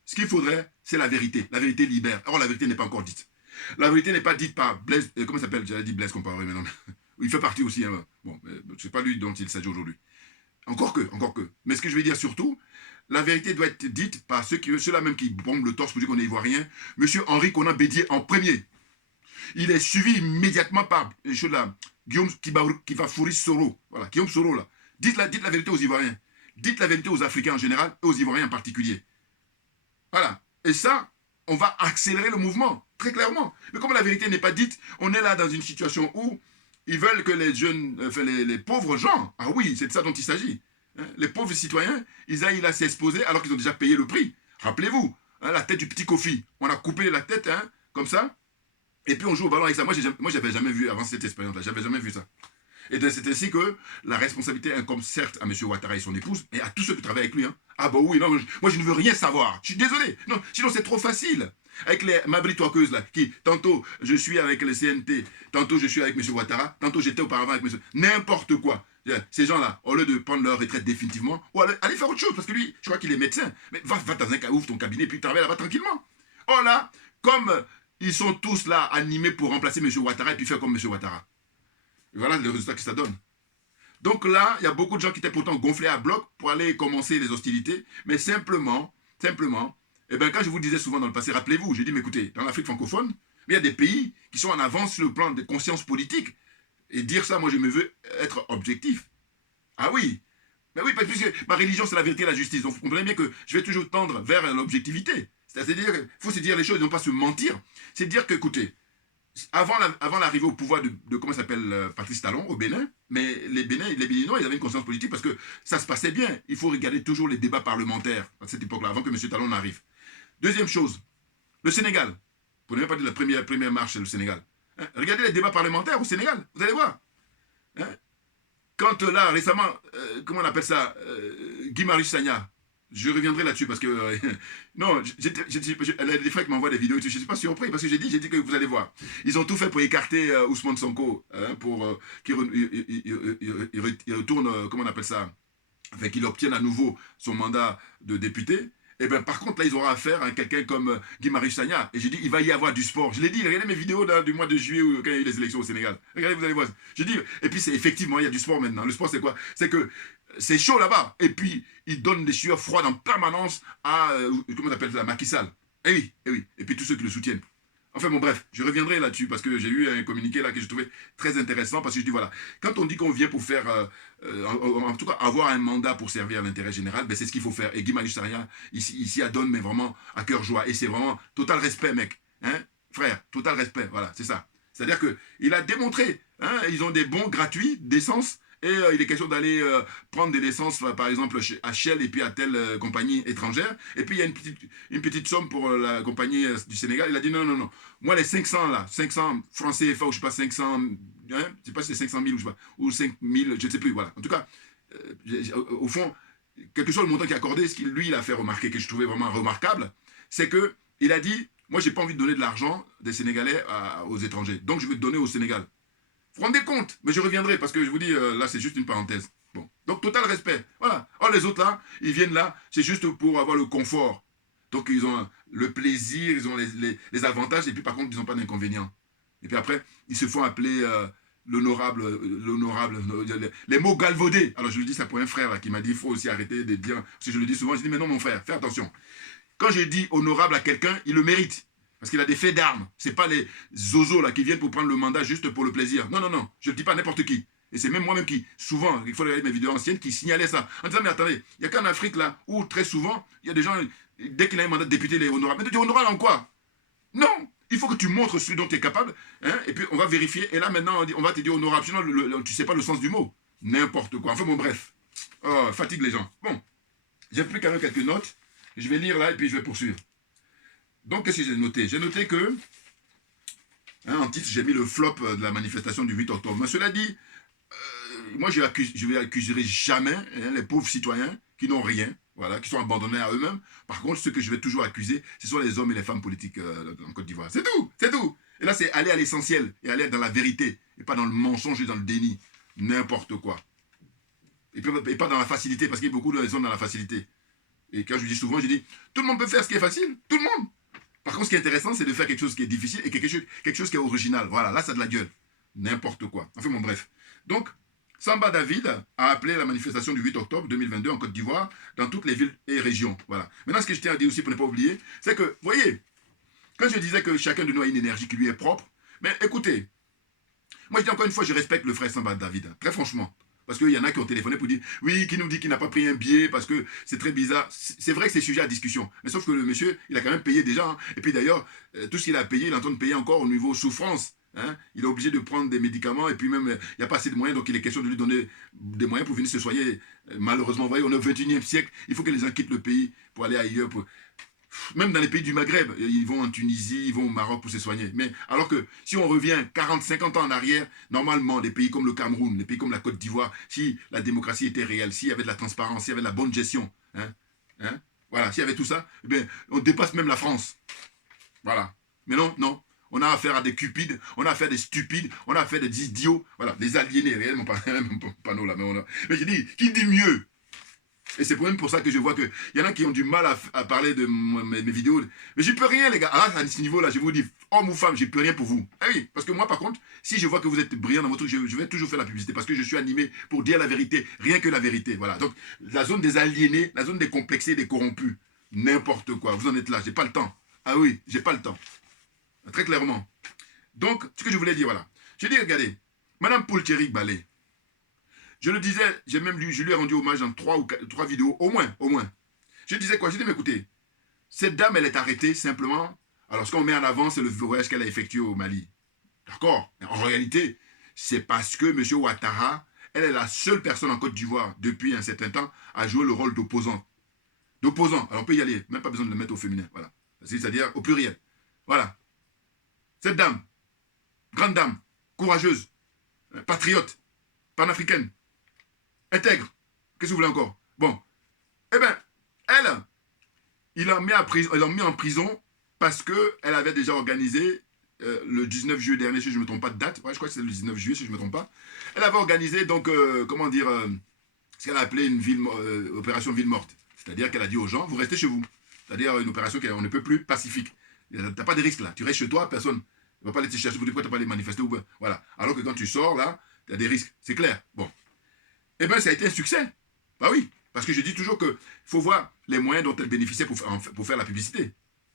ce qu'il faudrait, c'est la vérité. La vérité libère. Or, la vérité n'est pas encore dite. La vérité n'est pas dite par Blaise, comment il s'appelle? J'allais dire Blaise Compaoré, mais non. Il fait partie aussi, hein. Bon, c'est pas lui dont il s'agit aujourd'hui. Encore que. Mais ce que je veux dire surtout, la vérité doit être dite par ceux-là même qui bombent le torse pour dire qu'on est ivoirien. Monsieur Henri Konan Bédié en premier. Il est suivi immédiatement par Guillaume Kibafouri Soro. Voilà, Guillaume Soro, là. Dites la vérité aux Ivoiriens. Dites la vérité aux Africains en général et aux Ivoiriens en particulier. Voilà. Et ça, on va accélérer le mouvement, très clairement. Mais comme la vérité n'est pas dite, on est là dans une situation où ils veulent que les jeunes, enfin les pauvres gens, ah oui, c'est de ça dont il s'agit, hein, les pauvres citoyens, ils aillent là s'exposer alors qu'ils ont déjà payé le prix. Rappelez-vous, hein, la tête du petit Kofi, on a coupé la tête, hein, comme ça, et puis on joue au ballon avec ça. Moi, j'avais jamais vu avant cette expérience-là, j'avais jamais vu ça. Et c'est ainsi que la responsabilité incombe certes à M. Ouattara et son épouse, et à tous ceux qui travaillent avec lui. Hein. Ah bah oui, non, moi je ne veux rien savoir. Je suis désolé. Non, sinon c'est trop facile. Avec les mabri-toqueuses là, qui, tantôt je suis avec le CNT, tantôt je suis avec M. Ouattara, tantôt j'étais auparavant avec M. N'importe quoi. Ces gens-là, au lieu de prendre leur retraite définitivement, ou aller faire autre chose, parce que lui, je crois qu'il est médecin. Mais va dans un cas, ouvre ton cabinet, puis travaille là-bas tranquillement. Oh là, comme ils sont tous là animés pour remplacer M. Ouattara et puis faire comme M. Ouattara. Et voilà le résultat que ça donne. Donc là, il y a beaucoup de gens qui étaient pourtant gonflés à bloc pour aller commencer les hostilités, mais simplement, eh ben, quand je vous disais souvent dans le passé, rappelez-vous, j'ai dit, mais écoutez, dans l'Afrique francophone, il y a des pays qui sont en avance sur le plan de conscience politique. Et dire ça, moi, je me veux être objectif. Ah oui, mais oui, parce que ma religion, c'est la vérité et la justice. Donc, vous comprenez bien que je vais toujours tendre vers l'objectivité. C'est-à-dire qu'il faut se dire les choses et non pas se mentir. C'est dire que, écoutez, avant l'arrivée au pouvoir de comment s'appelle Patrice Talon au Bénin, mais les Béninois, ils avaient une conscience politique parce que ça se passait bien. Il faut regarder toujours les débats parlementaires à cette époque-là, avant que M. Talon n'arrive. Deuxième chose, le Sénégal. Pour ne même pas dire la première marche, c'est le Sénégal. Hein? Regardez les débats parlementaires au Sénégal, vous allez voir. Hein? Quand là, récemment, comment on appelle ça, Guy Marius Sagna, je reviendrai là-dessus parce que, non, les frères qui m'envoient des vidéos, je ne suis pas surpris parce que j'ai dit que vous allez voir. Ils ont tout fait pour écarter Ousmane Sonko, hein, pour qu'il retourne, comment on appelle ça, enfin, qu'il obtienne à nouveau son mandat de député. Et bien, par contre, là, ils auront affaire à quelqu'un comme Guy Marius Sagna. Et j'ai dit, il va y avoir du sport. Je l'ai dit, regardez mes vidéos là, du mois de juillet quand il y a eu les élections au Sénégal. Regardez, vous allez voir. J'ai dit, et puis c'est effectivement, il y a du sport maintenant. Le sport, c'est quoi? C'est que c'est chaud là-bas. Et puis, ils donnent des sueurs froides en permanence à, comment on appelle ça, Macky Sall. Et oui, et oui. Et puis tous ceux qui le soutiennent. Enfin bon, bref, je reviendrai là-dessus parce que j'ai eu un communiqué là que je trouvais très intéressant parce que je dis voilà, quand on dit qu'on vient pour faire, en tout cas avoir un mandat pour servir l'intérêt général, ben c'est ce qu'il faut faire. Et Guy Marius Sagna, ici adonne, mais vraiment à cœur joie. Et c'est vraiment total respect, mec. Hein, frère, total respect, voilà, c'est ça. C'est-à-dire qu'il a démontré, hein, ils ont des bons gratuits d'essence. Et il est question d'aller prendre des licences, par exemple, à Shell et puis à telle compagnie étrangère. Et puis il y a une petite somme pour la compagnie du Sénégal. Il a dit non, non, non. Moi, les 500 là, 500 francs CFA, ou je sais pas, 500, hein, je sais pas si c'est 500 000 ou je sais pas, ou 5 000, je ne sais plus, voilà. En tout cas, au fond, quel que soit le montant qui est accordé, ce qu'il lui il a fait remarquer, que je trouvais vraiment remarquable, c'est qu'il a dit, moi, j'ai pas envie de donner de l'argent des Sénégalais aux étrangers. Donc, je vais te donner au Sénégal. Vous vous rendez compte? Mais je reviendrai parce que je vous dis, là, c'est juste une parenthèse. Bon. Donc, total respect. Voilà. Oh, les autres, là, ils viennent là, c'est juste pour avoir le confort. Donc, ils ont le plaisir, ils ont les avantages, et puis, par contre, ils n'ont pas d'inconvénients. Et puis après, ils se font appeler l'honorable, les mots galvaudés. Alors, je le dis ça pour un frère là, qui m'a dit, il faut aussi arrêter de dire, parce que je le dis souvent, je dis, mais non, mon frère, fais attention. Quand je dis honorable à quelqu'un, il le mérite. Parce qu'il a des faits d'armes. Ce n'est pas les zozos là, qui viennent pour prendre le mandat juste pour le plaisir. Non, non, non. Je ne le dis pas à n'importe qui. Et c'est même moi-même qui, souvent, il faut regarder mes vidéos anciennes, qui signalait ça. En disant, mais attendez, il n'y a qu'en Afrique là, où très souvent, il y a des gens, dès qu'il a un mandat de député, les honorables. Mais tu es honorable en quoi? Non. Il faut que tu montres ce dont tu es capable. Hein, et puis on va vérifier. Et là maintenant, on va te dire honorable. Sinon, tu ne sais pas le sens du mot. N'importe quoi. Enfin bon, bref. Oh, fatigue les gens. Bon. J'ai pris quand même quelques notes. Je vais lire là et puis je vais poursuivre. Donc, qu'est-ce que j'ai noté? J'ai noté que, hein, en titre, j'ai mis le flop de la manifestation du 8 octobre. Mais cela dit, moi, je vais accuser jamais hein, les pauvres citoyens qui n'ont rien, voilà, qui sont abandonnés à eux-mêmes. Par contre, ce que je vais toujours accuser, ce sont les hommes et les femmes politiques en Côte d'Ivoire. C'est tout, c'est tout. Et là, c'est aller à l'essentiel et aller dans la vérité, et pas dans le mensonge et dans le déni. N'importe quoi. Et pas dans la facilité, parce qu'il y a beaucoup de gens dans la facilité. Et quand je dis souvent, je dis, tout le monde peut faire ce qui est facile, tout le monde. Par contre, ce qui est intéressant, c'est de faire quelque chose qui est difficile et quelque chose qui est original. Voilà, là, ça a de la gueule. N'importe quoi. Enfin, bon, bref. Donc, Samba David a appelé la manifestation du 8 octobre 2022 en Côte d'Ivoire dans toutes les villes et régions. Voilà. Maintenant, ce que je tiens à dire aussi, pour ne pas oublier, c'est que, vous voyez, quand je disais que chacun de nous a une énergie qui lui est propre, mais écoutez, moi, je dis encore une fois, je respecte le frère Samba David, très franchement. Parce qu'il y en a qui ont téléphoné pour dire, oui, qui nous dit qu'il n'a pas pris un billet parce que c'est très bizarre. C'est vrai que c'est sujet à discussion. Mais sauf que le monsieur, il a quand même payé déjà. Hein. Et puis d'ailleurs, tout ce qu'il a payé, il est en train de payer encore au niveau souffrance. Hein. Il est obligé de prendre des médicaments et puis même, il n'y a pas assez de moyens. Donc il est question de lui donner des moyens pour venir se soigner. Malheureusement, vous voyez, on est au 21e siècle. Il faut que les gens quittent le pays pour aller ailleurs. Même dans les pays du Maghreb, ils vont en Tunisie, ils vont au Maroc pour se soigner. Mais alors que si on revient 40, 50 ans en arrière, normalement, des pays comme le Cameroun, des pays comme la Côte d'Ivoire, si la démocratie était réelle, s'il y avait de la transparence, s'il y avait de la bonne gestion, voilà, s'il y avait tout ça, eh bien, on dépasse même la France. Voilà. Mais non, non. On a affaire à des cupides, on a affaire à des stupides, on a affaire à des idiots, voilà, des aliénés, réellement pas panneau là, mais j'ai dit, qui dit mieux? Et c'est même pour ça que je vois qu'il y en a qui ont du mal à parler de mes vidéos. Mais j'y peux rien, les gars. Ah, à ce niveau-là, je vous dis, homme ou femme, j'ai plus rien pour vous. Ah oui, parce que moi, par contre, si je vois que vous êtes brillant dans votre truc, je vais toujours faire la publicité parce que je suis animé pour dire la vérité, rien que la vérité. Voilà. Donc, la zone des aliénés, la zone des complexés, des corrompus, n'importe quoi. Vous en êtes là, j'ai pas le temps. Ah oui, j'ai pas le temps. Très clairement. Donc, ce que je voulais dire, voilà. J'ai dit, regardez, Madame Poultéric Ballet, je le disais, je lui ai rendu hommage dans 3 vidéos, au moins. Je disais quoi? Je dis, mais écoutez, cette dame, elle est arrêtée simplement. Alors, ce qu'on met en avant, c'est le voyage qu'elle a effectué au Mali. D'accord? En réalité, c'est parce que M. Ouattara, elle est la seule personne en Côte d'Ivoire, depuis un certain temps, à jouer le rôle d'opposant. D'opposant. Alors, on peut y aller. Même pas besoin de le mettre au féminin. Voilà. C'est-à-dire au pluriel. Voilà. Cette dame, grande dame, courageuse, patriote, panafricaine, intègre. Qu'est-ce que vous voulez encore? Bon. Eh bien, elle, ils l'ont mis en prison parce qu'elle avait déjà organisé le 19 juillet dernier, si je ne me trompe pas de date, ouais, je crois que c'est le 19 juillet, si je ne me trompe pas. Elle avait organisé, donc, comment dire, ce qu'elle a appelé une opération ville morte. C'est-à-dire qu'elle a dit aux gens, vous restez chez vous. C'est-à-dire une opération qu'on ne peut plus pacifique. Tu n'as pas de risque là. Tu restes chez toi, personne ne va pas aller te chercher. Pourquoi tu n'as pas les manifester ou voilà. Alors que quand tu sors là, tu as des risques. C'est clair. Bon. Eh bien, ça a été un succès. Bah oui. Parce que je dis toujours qu'il faut voir les moyens dont elle bénéficiait pour faire la publicité.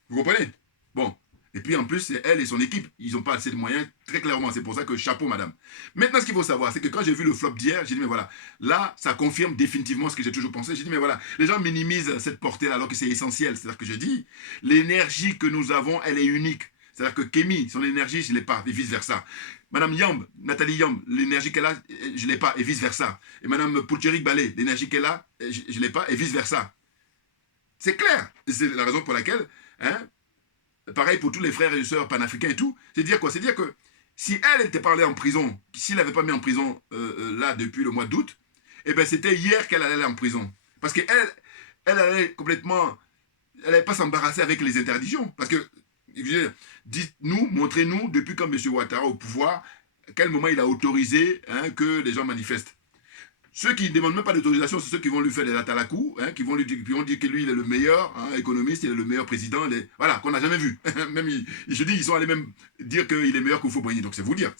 Vous comprenez? Bon. Et puis en plus, c'est elle et son équipe. Ils n'ont pas assez de moyens, très clairement. C'est pour ça que chapeau, madame. Maintenant, ce qu'il faut savoir, c'est que quand j'ai vu le flop d'hier, j'ai dit, mais voilà, là, ça confirme définitivement ce que j'ai toujours pensé. J'ai dit, mais voilà, les gens minimisent cette portée-là alors que c'est essentiel. C'est-à-dire que je dis, l'énergie que nous avons, elle est unique. C'est-à-dire que Kémy, son énergie, je ne l'ai pas, et vice-versa. Madame Yamb, Nathalie Yamb, l'énergie qu'elle a, je ne l'ai pas, et vice-versa. Et Madame Poultéric Ballet, l'énergie qu'elle a, je ne l'ai pas, et vice-versa. C'est clair. C'est la raison pour laquelle, hein, pareil pour tous les frères et sœurs panafricains et tout, c'est dire quoi? C'est dire que si elle était parlée en prison, s'il n'avait pas mis en prison là depuis le mois d'août, eh bien c'était hier qu'elle allait aller en prison. Parce qu'elle allait complètement, elle n'allait pas s'embarrasser avec les interdictions. Parce que, dites-nous, montrez-nous, depuis quand M. Ouattara au pouvoir, à quel moment il a autorisé que les gens manifestent. Ceux qui ne demandent même pas d'autorisation, c'est ceux qui vont lui faire des dates à la cour, qui vont dire que lui, il est le meilleur économiste, il est le meilleur président, voilà, qu'on n'a jamais vu. Même, je dis, ils sont allés même dire qu'il est meilleur qu'Houphouët-Boigny. Donc c'est vous dire.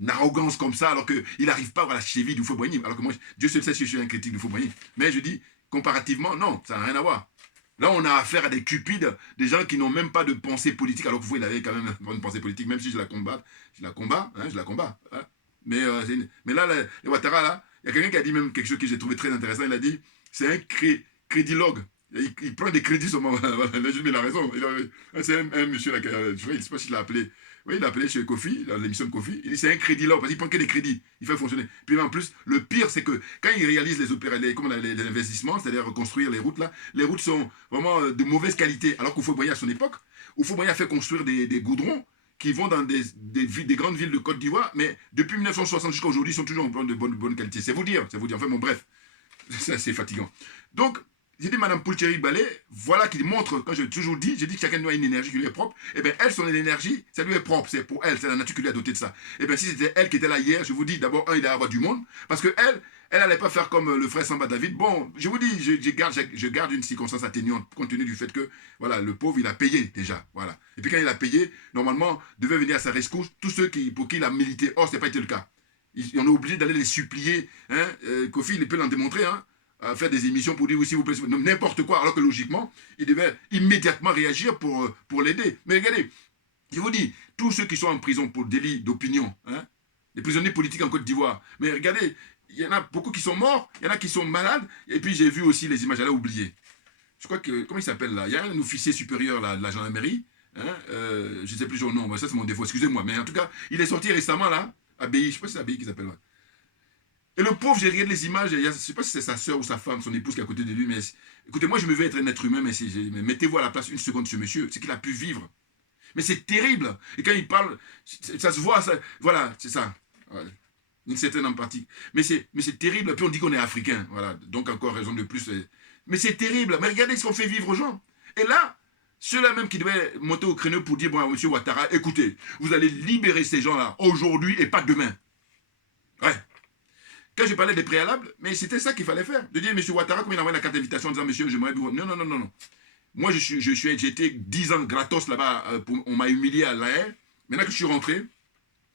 Une arrogance comme ça, alors qu'il n'arrive pas à la cheville d'Houphouët-Boigny. Alors que moi, Dieu seul sait si je suis un critique d'Houphouët-Boigny. Mais je dis, comparativement, non, ça n'a rien à voir. Là, on a affaire à des cupides, des gens qui n'ont même pas de pensée politique, alors que vous, il avait quand même une pensée politique, même si je la combats. Hein. Mais là, les Ouattara, là, il y a quelqu'un qui a dit même quelque chose que j'ai trouvé très intéressant. Il a dit, c'est un crédilogue. Il prend des crédits sur moi. Voilà, il a raison. C'est un monsieur, là, je ne sais pas s'il l'a appelé. Oui, il l'a appelé chez Kofi, dans l'émission de Kofi. Il dit, c'est un crédilogue, parce qu'il prend que des crédits. Il fait fonctionner. Puis en plus, le pire, c'est que quand il réalise les investissements, c'est-à-dire reconstruire les routes, là, les routes sont vraiment de mauvaise qualité. Alors qu'Houphouët-Boigny, à son époque, Houphouët-Boigny a fait construire des goudrons qui vont dans des grandes villes de Côte d'Ivoire, mais depuis 1960 jusqu'à aujourd'hui, ils sont toujours de bonne qualité. C'est vous dire. Enfin, bon, bref, c'est fatigant. Donc, j'ai dit, Madame Poultéric Ballet, voilà qui montre, quand j'ai toujours dit, j'ai dit que chacun doit une énergie qui lui est propre. Eh bien, elle, son énergie, ça lui est propre, c'est pour elle, c'est la nature qui lui a doté de ça. Eh bien, si c'était elle qui était là hier, je vous dis, d'abord, il allait avoir du monde, parce que elle n'allait pas faire comme le frère Samba David. Bon, je vous dis, je garde une circonstance atténuante, compte tenu du fait que, voilà, le pauvre, il a payé déjà, voilà. Et puis quand il a payé, normalement, devait venir à sa rescousse tous ceux pour qui il a milité. Or, ce n'a pas été le cas. On est obligé d'aller les supplier. Kofi, il peut l'en démontrer, à faire des émissions pour dire oui, s'il vous plaît, n'importe quoi, alors que logiquement, il devait immédiatement réagir pour l'aider. Mais regardez, je vous dis, tous ceux qui sont en prison pour délit d'opinion, les prisonniers politiques en Côte d'Ivoire, mais regardez, il y en a beaucoup qui sont morts, il y en a qui sont malades, et puis j'ai vu aussi les images, j'allais oublier. Je crois que, comment il s'appelle là? Il y a un officier supérieur là, de la gendarmerie, je ne sais plus son nom, ça c'est mon défaut, excusez-moi, mais en tout cas, il est sorti récemment là, à Béi, je ne sais pas si c'est à Béi qu'il s'appelle. Ouais. Et le pauvre, j'ai regardé les images, je ne sais pas si c'est sa soeur ou sa femme, son épouse qui est à côté de lui, mais écoutez, moi je me veux être un être humain, mais mettez-vous à la place une seconde de ce monsieur, c'est qu'il a pu vivre. Mais c'est terrible. Et quand il parle, ça se voit, voilà, c'est ça. Voilà. Une certaine empathie. Mais c'est terrible. Et puis on dit qu'on est africain, voilà. Donc encore raison de plus. Mais c'est terrible. Mais regardez ce qu'on fait vivre aux gens. Et là, ceux-là même qui devaient monter au créneau pour dire, bon, monsieur Ouattara, écoutez, vous allez libérer ces gens-là aujourd'hui et pas demain. Ouais. Quand je parlais des préalables, mais c'était ça qu'il fallait faire. De dire, monsieur Ouattara, comme il envoie la carte d'invitation en disant, monsieur, j'aimerais vous... Non. Moi, j'ai été 10 ans gratos là-bas, on m'a humilié à La Haye. Maintenant que je suis rentré,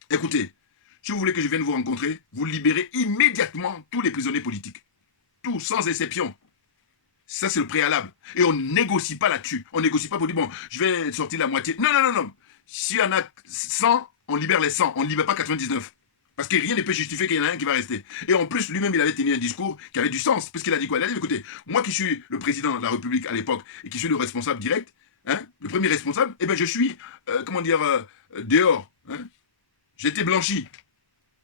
écoutez, si vous voulez que je vienne vous rencontrer, vous libérez immédiatement tous les prisonniers politiques. Tous, sans exception. Ça, c'est le préalable. Et on ne négocie pas là-dessus. On ne négocie pas pour dire, bon, je vais sortir la moitié. Non, non, non, non. S'il y en a 100, on libère les 100. On ne libère pas 99. Parce que rien ne peut justifier qu'il y en a un qui va rester. Et en plus, lui-même, il avait tenu un discours qui avait du sens. Parce qu'il a dit quoi? Il a dit, écoutez, moi qui suis le président de la République à l'époque et qui suis le responsable direct, hein, le premier responsable, eh bien, je suis, dehors. Hein. J'ai été blanchi,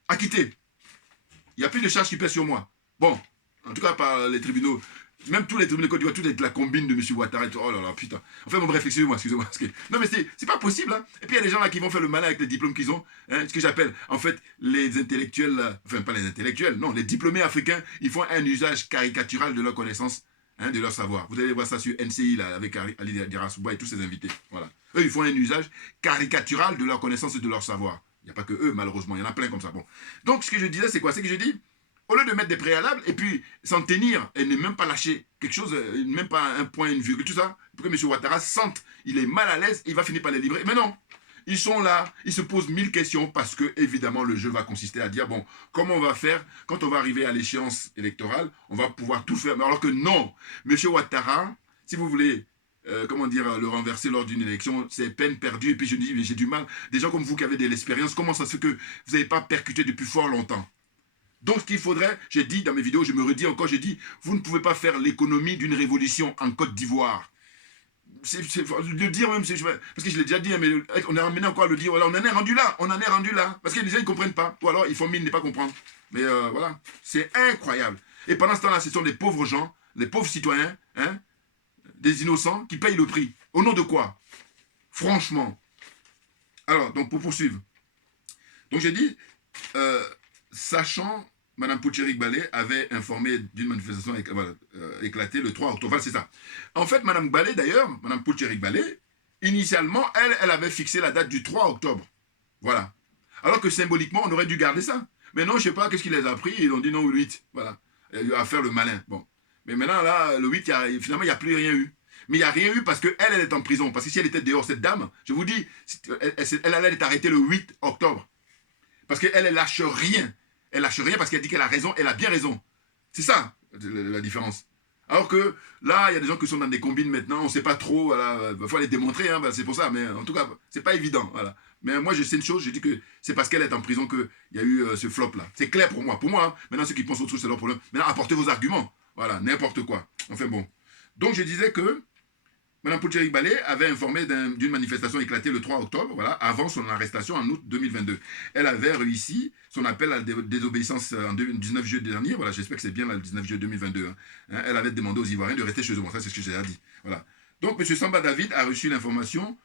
acquitté. Il n'y a plus de charges qui pèsent sur moi. Bon, en tout cas par les tribunaux. Même tous les tribunaux de Côte d'Ivoire, tout est la combine de M. Ouattara. Oh là là, putain. Enfin, bon, bref, excusez-moi. Que... Non, mais c'est pas possible. Hein. Et puis, il y a des gens là qui vont faire le malin avec les diplômes qu'ils ont. Hein, ce que j'appelle, en fait, les intellectuels, enfin, pas les intellectuels, non, les diplômés africains, ils font un usage caricatural de leur connaissance, hein, de leur savoir. Vous allez voir ça sur NCI, là, avec Ali Dirasouba et tous ses invités. Voilà. Eux, ils font un usage caricatural de leur connaissance et de leur savoir. Il n'y a pas que eux, malheureusement. Il y en a plein comme ça. Bon. Donc, ce que je disais, c'est quoi? C'est que je dis, au lieu de mettre des préalables et puis s'en tenir et ne même pas lâcher quelque chose, même pas un point, une virgule, tout ça, pour que M. Ouattara sente, il est mal à l'aise, il va finir par les livrer. Mais non, ils sont là, ils se posent 1000 questions parce que, évidemment, le jeu va consister à dire, bon, comment on va faire quand on va arriver à l'échéance électorale, on va pouvoir tout faire. Alors que non, M. Ouattara, si vous voulez, le renverser lors d'une élection, c'est peine perdue. Et puis je dis, j'ai du mal. Des gens comme vous qui avez de l'expérience, comment ça se fait que vous n'avez pas percuté depuis fort longtemps? Donc, ce qu'il faudrait, j'ai dit dans mes vidéos, je me redis encore, j'ai dit, vous ne pouvez pas faire l'économie d'une révolution en Côte d'Ivoire. Le dire même, parce que je l'ai déjà dit, mais on est maintenant encore à le dire, voilà, on en est rendu là, parce que les gens ne comprennent pas, ou alors ils font mine de ne pas comprendre. Mais voilà, c'est incroyable. Et pendant ce temps-là, ce sont des pauvres gens, les pauvres citoyens, hein, des innocents, qui payent le prix. Au nom de quoi? Franchement. Alors, donc pour poursuivre. Donc j'ai dit, sachant, Mme Poucherik-Balé avait informé d'une manifestation éclatée le 3 octobre. Voilà, c'est ça. En fait, Mme Balé, d'ailleurs, Mme Poucherik-Balé, initialement, elle avait fixé la date du 3 octobre. Voilà. Alors que symboliquement, on aurait dû garder ça. Mais non, je ne sais pas qu'est-ce qu'il les a pris. Ils ont dit non, le 8. Voilà. À faire le malin. Bon. Mais maintenant, là, le 8, finalement, il n'y a plus rien eu. Mais il n'y a rien eu parce qu'elle est en prison. Parce que si elle était dehors, cette dame, je vous dis, elle allait être arrêtée le 8 octobre. Parce qu'elle, elle lâche rien. Elle lâche rien parce qu'elle dit qu'elle a raison, elle a bien raison. C'est ça, la différence. Alors que là, il y a des gens qui sont dans des combines maintenant, on ne sait pas trop, voilà, il faut les démontrer, hein, c'est pour ça, mais en tout cas, c'est pas évident, voilà. Mais moi, je sais une chose, je dis que c'est parce qu'elle est en prison qu'il y a eu ce flop-là. C'est clair pour moi. Pour moi, hein, maintenant, ceux qui pensent autre chose, c'est leur problème. Maintenant, apportez vos arguments. Voilà, n'importe quoi. Enfin bon. Donc, je disais que Mme Poucherik-Balé avait informé d'une manifestation éclatée le 3 octobre, voilà, avant son arrestation en août 2022. Elle avait réussi son appel à la désobéissance en 19 juillet dernier, voilà, j'espère que c'est bien le 19 juillet 2022. Hein. Elle avait demandé aux Ivoiriens de rester chez eux, bon, ça c'est ce que j'ai dit. Voilà. Donc M. Samba David a reçu l'information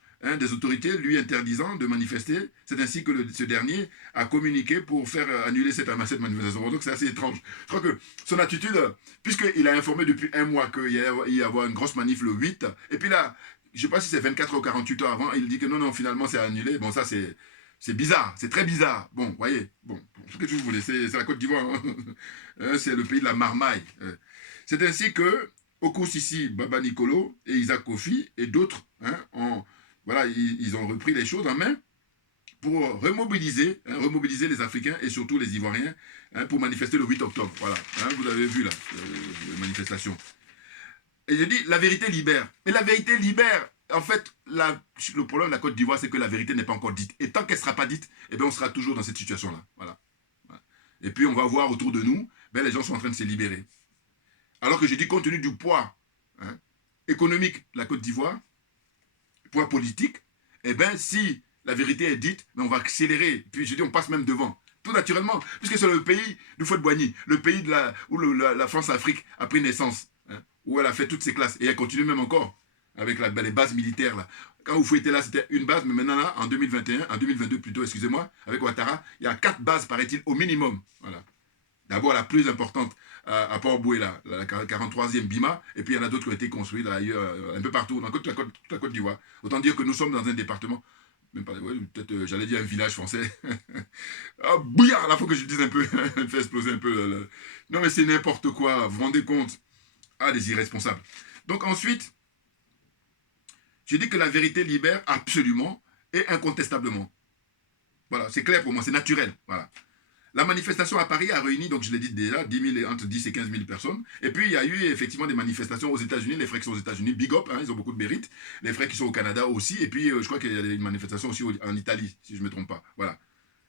des autorités lui interdisant de manifester. C'est ainsi que ce dernier a communiqué pour faire annuler cette manifestation. Donc c'est assez étrange. Je crois que son attitude, puisqu'il a informé depuis un mois qu'il y allait y avoir une grosse manif le 8, et puis là, je ne sais pas si c'est 24 ou 48 heures avant, il dit que non, finalement c'est annulé. Bon, ça c'est bizarre, c'est très bizarre. Bon, voyez, bon, ce que vous voulez, c'est la Côte d'Ivoire. Hein. C'est le pays de la marmaille. C'est ainsi que Oko Sissi, Baba Nicolo et Isaac Kofi et d'autres ont... Voilà, ils ont repris les choses en main pour remobiliser les Africains et surtout les Ivoiriens pour manifester le 8 octobre. Voilà, vous avez vu là, les manifestations. Et je dis, la vérité libère. Mais la vérité libère. En fait, le problème de la Côte d'Ivoire, c'est que la vérité n'est pas encore dite. Et tant qu'elle ne sera pas dite, eh bien, on sera toujours dans cette situation-là. Voilà. Et puis, on va voir autour de nous, les gens sont en train de se libérer. Alors que je dis, compte tenu du poids économique de la Côte d'Ivoire, poids politique, eh bien, si la vérité est dite, on va accélérer. Puis je dis, on passe même devant. Tout naturellement. Puisque c'est le pays du Fouet-Boigny, le pays où la France-Afrique a pris naissance, où elle a fait toutes ses classes. Et elle continue même encore avec les bases militaires. Là. Quand Oufou était là, c'était une base, mais maintenant là, en 2022 plutôt, excusez-moi, avec Ouattara, il y a 4 bases, paraît-il, au minimum. Voilà. D'abord, la plus importante à Port-Boué, la 43e Bima, et puis il y en a d'autres qui ont été construits là, ailleurs, un peu partout, dans toute la Côte d'Ivoire. Autant dire que nous sommes dans un département, même pas, ouais, peut-être, j'allais dire un village français. Ah, bouillard, là, il faut que je dise un peu, me fait exploser un peu. Non, mais c'est n'importe quoi, vous vous rendez compte? Ah, les irresponsables. Donc ensuite, Je dis que la vérité libère absolument et incontestablement. Voilà, c'est clair pour moi, c'est naturel. Voilà. La manifestation à Paris a réuni, donc je l'ai dit déjà, 10 000, entre 10 et 15 000 personnes. Et puis, il y a eu effectivement des manifestations aux États-Unis. Les frères qui sont aux États-Unis, big up, hein, ils ont beaucoup de mérite. Les frères qui sont au Canada aussi. Et puis, je crois qu'il y a une manifestation aussi en Italie, si je ne me trompe pas. Voilà.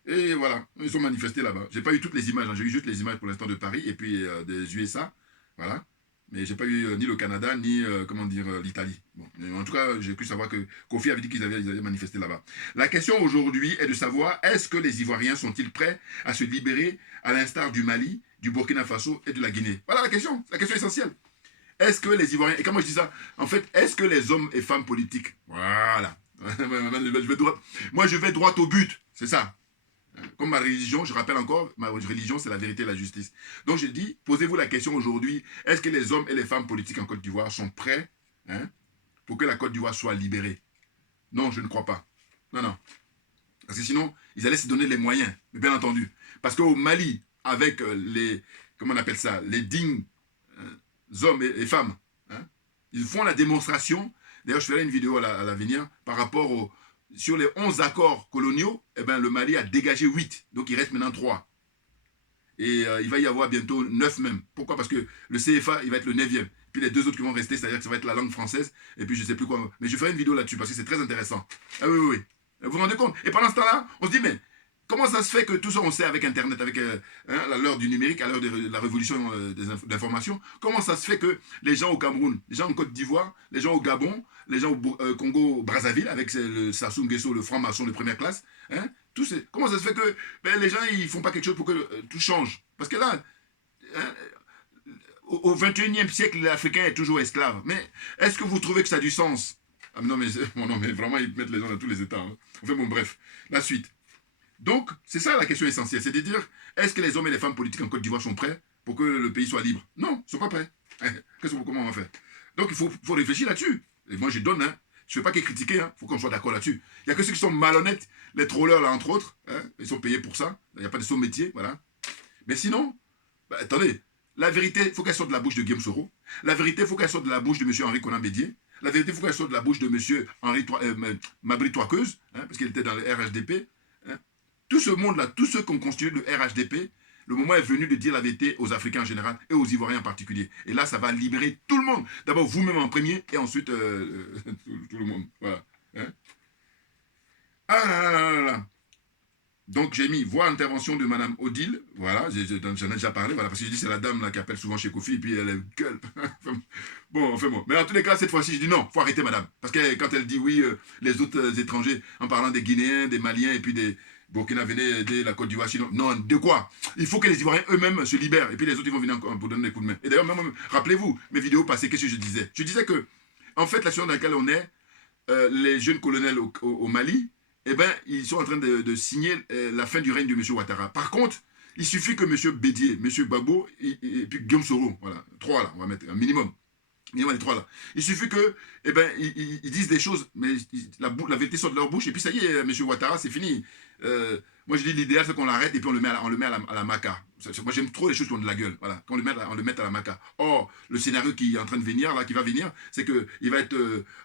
Et voilà, ils sont manifestés là-bas. J'ai pas eu toutes les images, hein. J'ai eu juste les images pour l'instant de Paris et puis des USA. Voilà. Mais j'ai pas eu ni le Canada, ni, comment dire, l'Italie. Bon. En tout cas, j'ai pu savoir que Kofi avait dit qu'ils avaient manifesté là-bas. La question aujourd'hui est de savoir, est-ce que les Ivoiriens sont-ils prêts à se libérer à l'instar du Mali, du Burkina Faso et de la Guinée? Voilà la question essentielle. Est-ce que les Ivoiriens, et comment je dis ça? En fait, est-ce que les hommes et femmes politiques, voilà, moi je vais droit au but, c'est ça. Comme ma religion, je rappelle encore, ma religion, c'est la vérité et la justice. Donc je dis, posez-vous la question aujourd'hui, est-ce que les hommes et les femmes politiques en Côte d'Ivoire sont prêts, hein, pour que la Côte d'Ivoire soit libérée? Non, je ne crois pas. Non, non. Parce que sinon, ils allaient se donner les moyens, mais bien entendu. Parce qu'au Mali, avec les, comment on appelle ça, les dignes hommes et femmes, hein, ils font la démonstration. D'ailleurs, je ferai une vidéo à l'avenir par rapport au... Sur les 11 accords coloniaux, eh ben, le Mali a dégagé 8. Donc il reste maintenant 3. Et il va y avoir bientôt 9 même. Pourquoi? Parce que le CFA, il va être le 9e. Puis les 2 autres qui vont rester, c'est-à-dire que ça va être la langue française. Et puis je ne sais plus quoi. Mais je ferai une vidéo là-dessus parce que c'est très intéressant. Ah oui, oui, oui. Vous vous rendez compte? Et pendant ce temps-là, on se dit, mais comment ça se fait que tout ça, on sait avec Internet, avec à l'heure du numérique, à l'heure de la révolution des informations, comment ça se fait que les gens au Cameroun, les gens en Côte d'Ivoire, les gens au Gabon, les gens au Congo-Brazzaville, avec le Sassou Nguesso, le franc-maçon de première classe, hein, comment ça se fait que les gens, ils font pas quelque chose pour que tout change? Parce que là, hein, au 21e siècle, l'Africain est toujours esclave. Mais est-ce que vous trouvez que ça a du sens? Ah, non, mais vraiment, ils mettent les gens dans tous les états. Hein. Enfin bon, bref, la suite. Donc, c'est ça la question essentielle, c'est de dire, est-ce que les hommes et les femmes politiques en Côte d'Ivoire sont prêts pour que le pays soit libre? Non, ils ne sont pas prêts. Comment on va faire? Donc, il faut réfléchir là-dessus. Et moi, je donne, hein. Je ne fais pas que critiquer, il faut qu'on soit d'accord là-dessus. Il n'y a que ceux qui sont malhonnêtes, les trollers, là, entre autres, hein, ils sont payés pour ça. Il n'y a pas de saut métier, voilà. Mais sinon, bah, attendez, la vérité, il faut qu'elle sorte de la bouche de Guillaume Soro. La vérité, il faut qu'elle sorte de la bouche de M. Henri Conan Bédier. La vérité, il faut qu'elle sorte de la bouche de M. Mabry Toiqueuse, hein, parce qu'il était dans le RHDP. Hein. Tout ce monde-là, tous ceux qui ont constitué le RHDP, le moment est venu de dire la vérité aux Africains en général et aux Ivoiriens en particulier. Et là, ça va libérer tout le monde. D'abord vous-même en premier et ensuite tout le monde. Voilà. Hein? Ah là là là là là. Donc j'ai mis voix intervention de Madame Odile, voilà, j'en ai déjà parlé, voilà, parce que je dis c'est la dame là qui appelle souvent chez Kofi et puis elle gueule. Bon, enfin bon. Mais en tous les cas, cette fois-ci, je dis non, faut arrêter Madame. Parce que quand elle dit oui, les autres étrangers, en parlant des Guinéens, des Maliens et puis des Burkina venaient aider la Côte d'Ivoire, sinon, non, de quoi? Il faut que les Ivoiriens eux-mêmes se libèrent et puis les autres ils vont venir encore pour donner des coups de main. Et d'ailleurs, même, rappelez-vous, mes vidéos passées, qu'est-ce que je disais? Je disais que, en fait, la situation dans laquelle on est, les jeunes colonels au Mali, eh bien, ils sont en train de signer la fin du règne de M. Ouattara. Par contre, il suffit que M. Bédier, M. Gbagbo et puis Guillaume Soro, voilà, 3 là, on va mettre un minimum. Minimum les 3 là. Il suffit que, eh ben, ils disent des choses, mais la vérité sort de leur bouche, et puis ça y est, M. Ouattara, c'est fini. Moi, je dis l'idéal, c'est qu'on l'arrête et puis on le met à la maca. Moi, j'aime trop les choses qui ont de la gueule. Voilà, qu'on on le mette à la maca. Or, le scénario qui est en train de venir, là, qui va venir, c'est qu'il va être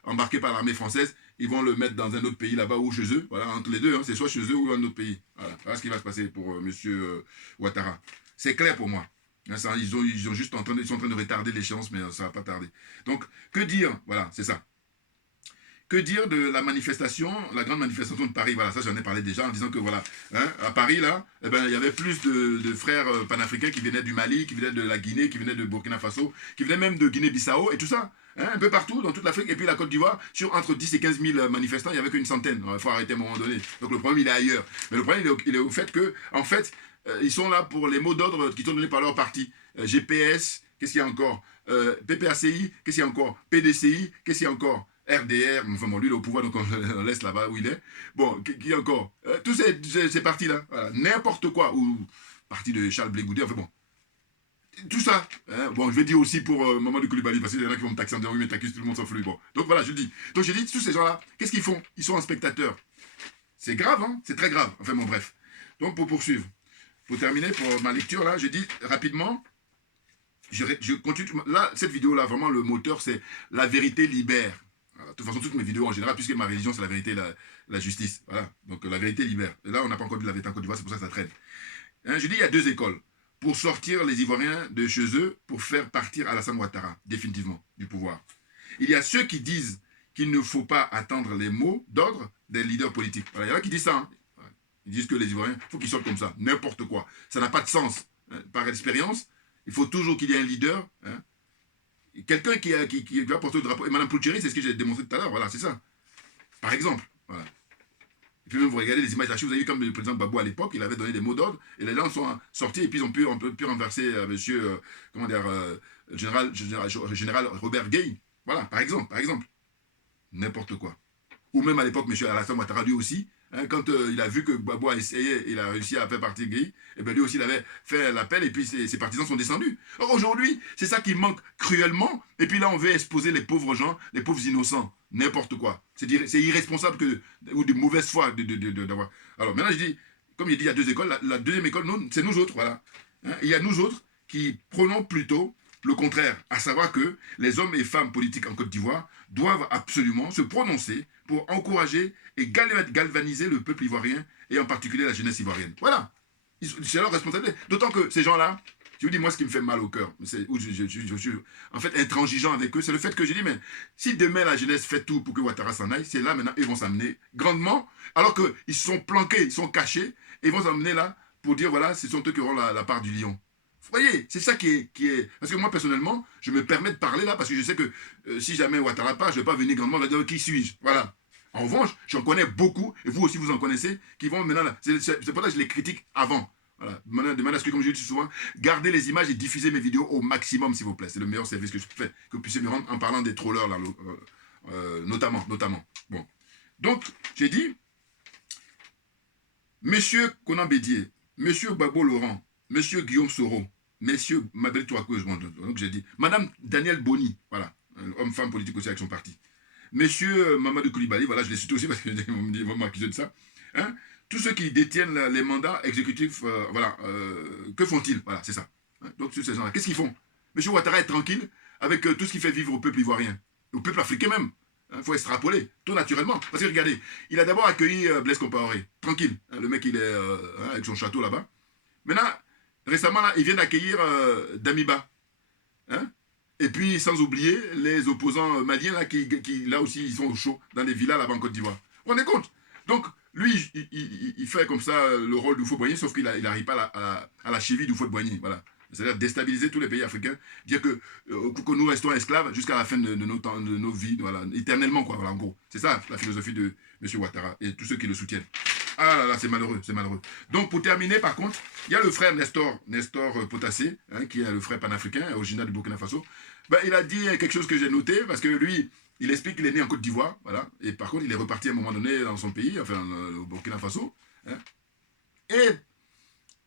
embarqué par l'armée française. Ils vont le mettre dans un autre pays là-bas ou chez eux. Voilà, entre les deux, hein, c'est soit chez eux ou un autre pays. Voilà ce qui va se passer pour M. Ouattara. C'est clair pour moi. Ils sont en train de retarder l'échéance, mais ça ne va pas tarder. Donc, que dire? Voilà, c'est ça. Que dire de la manifestation, la grande manifestation de Paris? Voilà, ça j'en ai parlé déjà en disant que voilà, hein, à Paris là, eh ben, il y avait plus de frères panafricains qui venaient du Mali, qui venaient de la Guinée, qui venaient de Burkina Faso, qui venaient même de Guinée-Bissau et tout ça. Hein, un peu partout, dans toute l'Afrique, et puis la Côte d'Ivoire, sur entre 10 et 15 000 manifestants, il n'y avait qu'une centaine. Il faut arrêter à un moment donné. Donc le problème, il est ailleurs. Mais le problème, il est au fait que, en fait, ils sont là pour les mots d'ordre qui sont donnés par leur parti. GPS, qu'est-ce qu'il y a encore? PPACI, qu'est-ce qu'il y a encore? PDCI, qu'est-ce qu'il y a encore? RDR, enfin bon, lui il est au pouvoir, donc on laisse là-bas où il est. Bon, qui y a encore? Tous ces partis-là, voilà, n'importe quoi, ou parti de Charles Blé Goudé, enfin bon. Tout ça, hein, bon, je vais dire aussi pour Mamadou Koulibaly, parce qu'il y en a qui vont me taxer en disant oui, mais t'accuses, tout le monde s'en fout. Bon, donc voilà, je le dis. Donc j'ai dit, tous ces gens-là, qu'est-ce qu'ils font? Ils sont un spectateur. C'est grave, hein, c'est très grave. Enfin bon, bref. Donc pour poursuivre, pour terminer, pour ma lecture, là, je dis rapidement, je continue. Là, cette vidéo-là, vraiment, le moteur, c'est la vérité libère. Voilà. De toute façon, toutes mes vidéos en général, puisque ma religion, c'est la vérité et la justice. Voilà. Donc la vérité libère. Et là, on n'a pas encore dit la vérité en Côte d'Ivoire, c'est pour ça que ça traîne. Hein, je dis, il y a deux écoles. Pour sortir les Ivoiriens de chez eux, pour faire partir Alassane Ouattara, définitivement, du pouvoir. Il y a ceux qui disent qu'il ne faut pas attendre les mots d'ordre des leaders politiques. Voilà, il y en a qui disent ça. Hein. Ils disent que les Ivoiriens, il faut qu'ils sortent comme ça, n'importe quoi. Ça n'a pas de sens. Hein. Par expérience, il faut toujours qu'il y ait un leader. Hein. Quelqu'un qui va porter le drapeau. Et Mme Poucheri, c'est ce que j'ai démontré tout à l'heure. Voilà, c'est ça. Par exemple. Voilà. Et puis même, vous regardez les images d'archives, vous avez vu comme le président Gbagbo à l'époque, il avait donné des mots d'ordre, et les gens sont sortis, et puis ils ont pu renverser monsieur, comment dire, général Robert Gueye. Voilà, par exemple. N'importe quoi. Ou même à l'époque, monsieur Alassane Ouattara, lui aussi, hein, quand il a vu que Gbagbo a essayé, il a réussi à faire partir Gueye, et bien lui aussi, il avait fait l'appel, et puis ses partisans sont descendus. Or, aujourd'hui, c'est ça qui manque cruellement, et puis là, on veut exposer les pauvres gens, les pauvres innocents. N'importe quoi. C'est irresponsable ou de mauvaise foi d'avoir. Alors maintenant, je dis, comme il dit, il y a deux écoles. La deuxième école, c'est nous autres, voilà. Hein, il y a nous autres qui prenons plutôt le contraire, à savoir que les hommes et femmes politiques en Côte d'Ivoire doivent absolument se prononcer pour encourager et galvaniser le peuple ivoirien et en particulier la jeunesse ivoirienne. Voilà. C'est leur responsabilité. D'autant que ces gens-là, je vous dis, moi, ce qui me fait mal au cœur, où je suis en fait intransigeant avec eux, c'est le fait que je dis, mais si demain la jeunesse fait tout pour que Ouattara s'en aille, c'est là maintenant, ils vont s'amener grandement, alors qu'ils sont planqués, ils sont cachés, et ils vont s'amener là pour dire, voilà, ce sont eux qui auront la part du lion. Vous voyez, c'est ça qui est... Parce que moi, personnellement, je me permets de parler là, parce que je sais que si jamais Ouattara part, je ne vais pas venir grandement leur dire, qui suis-je? Voilà. En revanche, j'en connais beaucoup, et vous aussi vous en connaissez, qui vont maintenant là. C'est pour ça que je les critique avant. Voilà. Demande à ce que, comme je le dis souvent, gardez les images et diffusez mes vidéos au maximum, s'il vous plaît. C'est le meilleur service que je fais, que vous puissiez me rendre en parlant des trollers, là, notamment. Bon. Donc, j'ai dit, monsieur Conan Bédier, monsieur Gbagbo Laurent, monsieur Guillaume Soro, monsieur Mabel Touakouz, donc j'ai dit, madame Daniel Boni, voilà, homme-femme politique aussi avec son parti, monsieur Mamadou Koulibaly, voilà, je l'ai cité aussi parce qu'ils vont m'accuser de ça, hein. Tous ceux qui détiennent les mandats exécutifs, voilà, que font-ils? Voilà, c'est ça. Hein, donc, tous ces gens-là, qu'est-ce qu'ils font? Monsieur Ouattara est tranquille avec tout ce qui fait vivre au peuple ivoirien, au peuple africain même. Il faut extrapoler, tout naturellement. Parce que regardez, il a d'abord accueilli Blaise Compaoré, tranquille. Hein, le mec, il est avec son château là-bas. Maintenant, récemment, là, il vient d'accueillir Damiba. Hein, et puis, sans oublier les opposants maliens, là, qui là aussi, ils sont au chaud, dans les villas là-bas en Côte d'Ivoire. Vous vous rendez compte? Donc, lui, il fait comme ça le rôle du Houphouët-Boigny, sauf qu'il n'arrive pas à la cheville du Houphouët-Boigny. Voilà. C'est-à-dire déstabiliser tous les pays africains, dire que nous restons esclaves jusqu'à la fin de nos vies, voilà, éternellement, quoi, voilà, en gros. C'est ça la philosophie de M. Ouattara et tous ceux qui le soutiennent. Ah là là, c'est malheureux, c'est malheureux. Donc, pour terminer, par contre, il y a le frère Nestor Potassé, hein, qui est le frère panafricain, originaire du Burkina Faso. Ben, il a dit quelque chose que j'ai noté, parce que lui, il explique qu'il est né en Côte d'Ivoire, voilà, et par contre, il est reparti à un moment donné dans son pays, enfin, au Burkina Faso. Hein, et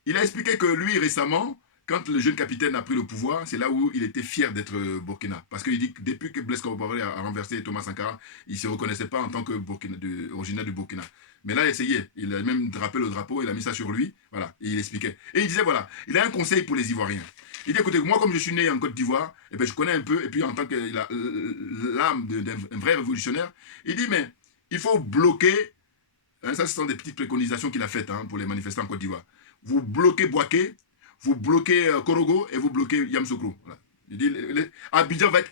il a expliqué que lui, récemment, quand le jeune capitaine a pris le pouvoir, c'est là où il était fier d'être Burkina. Parce qu'il dit que depuis que Blaise Compaoré a renversé Thomas Sankara, il ne se reconnaissait pas en tant que originaire du Burkina. Mais là, il a essayé. Il a même drapé le drapeau, il a mis ça sur lui. Voilà, et il expliquait. Et il disait, voilà, il a un conseil pour les Ivoiriens. Il dit, écoutez, moi, comme je suis né en Côte d'Ivoire, eh ben, je connais un peu, et puis en tant que l'âme d'un vrai révolutionnaire, il dit, mais il faut bloquer, hein, ça, ce sont des petites préconisations qu'il a faites hein, pour les manifestants en Côte d'Ivoire. Vous bloquez Bouaké, vous bloquez Korogo et vous bloquez Yamoussoukro. Voilà. Il dit, Abidjan va être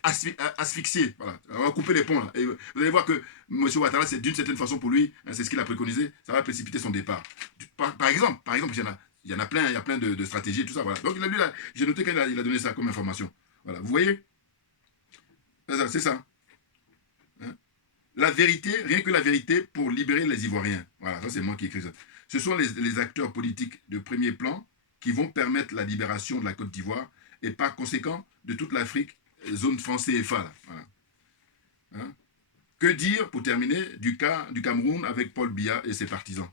asphyxié. Voilà. On va couper les ponts. Là. Et vous allez voir que M. Ouattara, c'est d'une certaine façon pour lui, hein, c'est ce qu'il a préconisé, ça va précipiter son départ. Par exemple, il y en a plein, il y a plein de stratégies et tout ça. Voilà. Donc j'ai noté qu'il a donné ça comme information. Voilà. Vous voyez? C'est ça. Hein? La vérité, rien que la vérité pour libérer les Ivoiriens. Voilà, ça c'est moi qui écris ça. Ce sont les acteurs politiques de premier plan qui vont permettre la libération de la Côte d'Ivoire et par conséquent de toute l'Afrique, zone franc CFA. Là. Voilà. Hein? Que dire, pour terminer, du cas du Cameroun avec Paul Biya et ses partisans?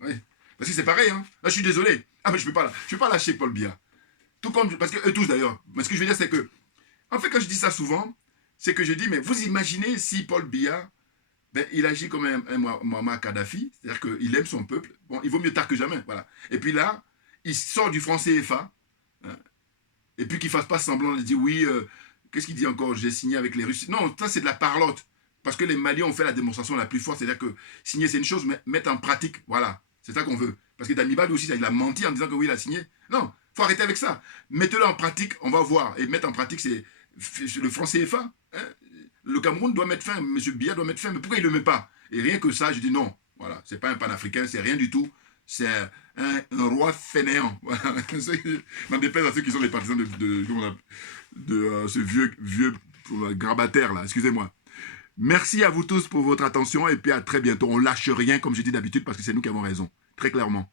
Oui. Parce que c'est pareil, hein. Là je suis désolé. Ah mais je ne peux pas lâcher Paul Biya. Tout comme, parce que eux tous d'ailleurs. Mais ce que je veux dire c'est que, en fait quand je dis ça souvent, c'est que je dis, mais vous imaginez si Paul Biya, ben, il agit comme un Muammar Kadhafi, c'est-à-dire qu'il aime son peuple. Bon, il vaut mieux tard que jamais. Voilà. Et puis là, il sort du franc CFA, hein, et puis qu'il ne fasse pas semblant de dire oui, qu'est-ce qu'il dit encore? J'ai signé avec les Russes. Non, ça c'est de la parlotte. Parce que les Maliens ont fait la démonstration la plus forte, c'est-à-dire que signer c'est une chose, mais mettre en pratique, voilà, c'est ça qu'on veut. Parce que Damiba lui aussi, il a menti en disant que oui, il a signé. Non, il faut arrêter avec ça. Mettez-le en pratique, on va voir. Et mettre en pratique, c'est le franc CFA. Hein. Le Cameroun doit mettre fin, M. Biya doit mettre fin, mais pourquoi il ne le met pas? Et rien que ça, je dis non. Voilà, c'est pas un panafricain, c'est rien du tout. C'est un roi fainéant. Voilà. N'en déplaise à ceux qui sont les partisans de ce vieux grabataire là, excusez-moi. Merci à vous tous pour votre attention et puis à très bientôt. On lâche rien comme j'ai dit d'habitude parce que c'est nous qui avons raison, très clairement.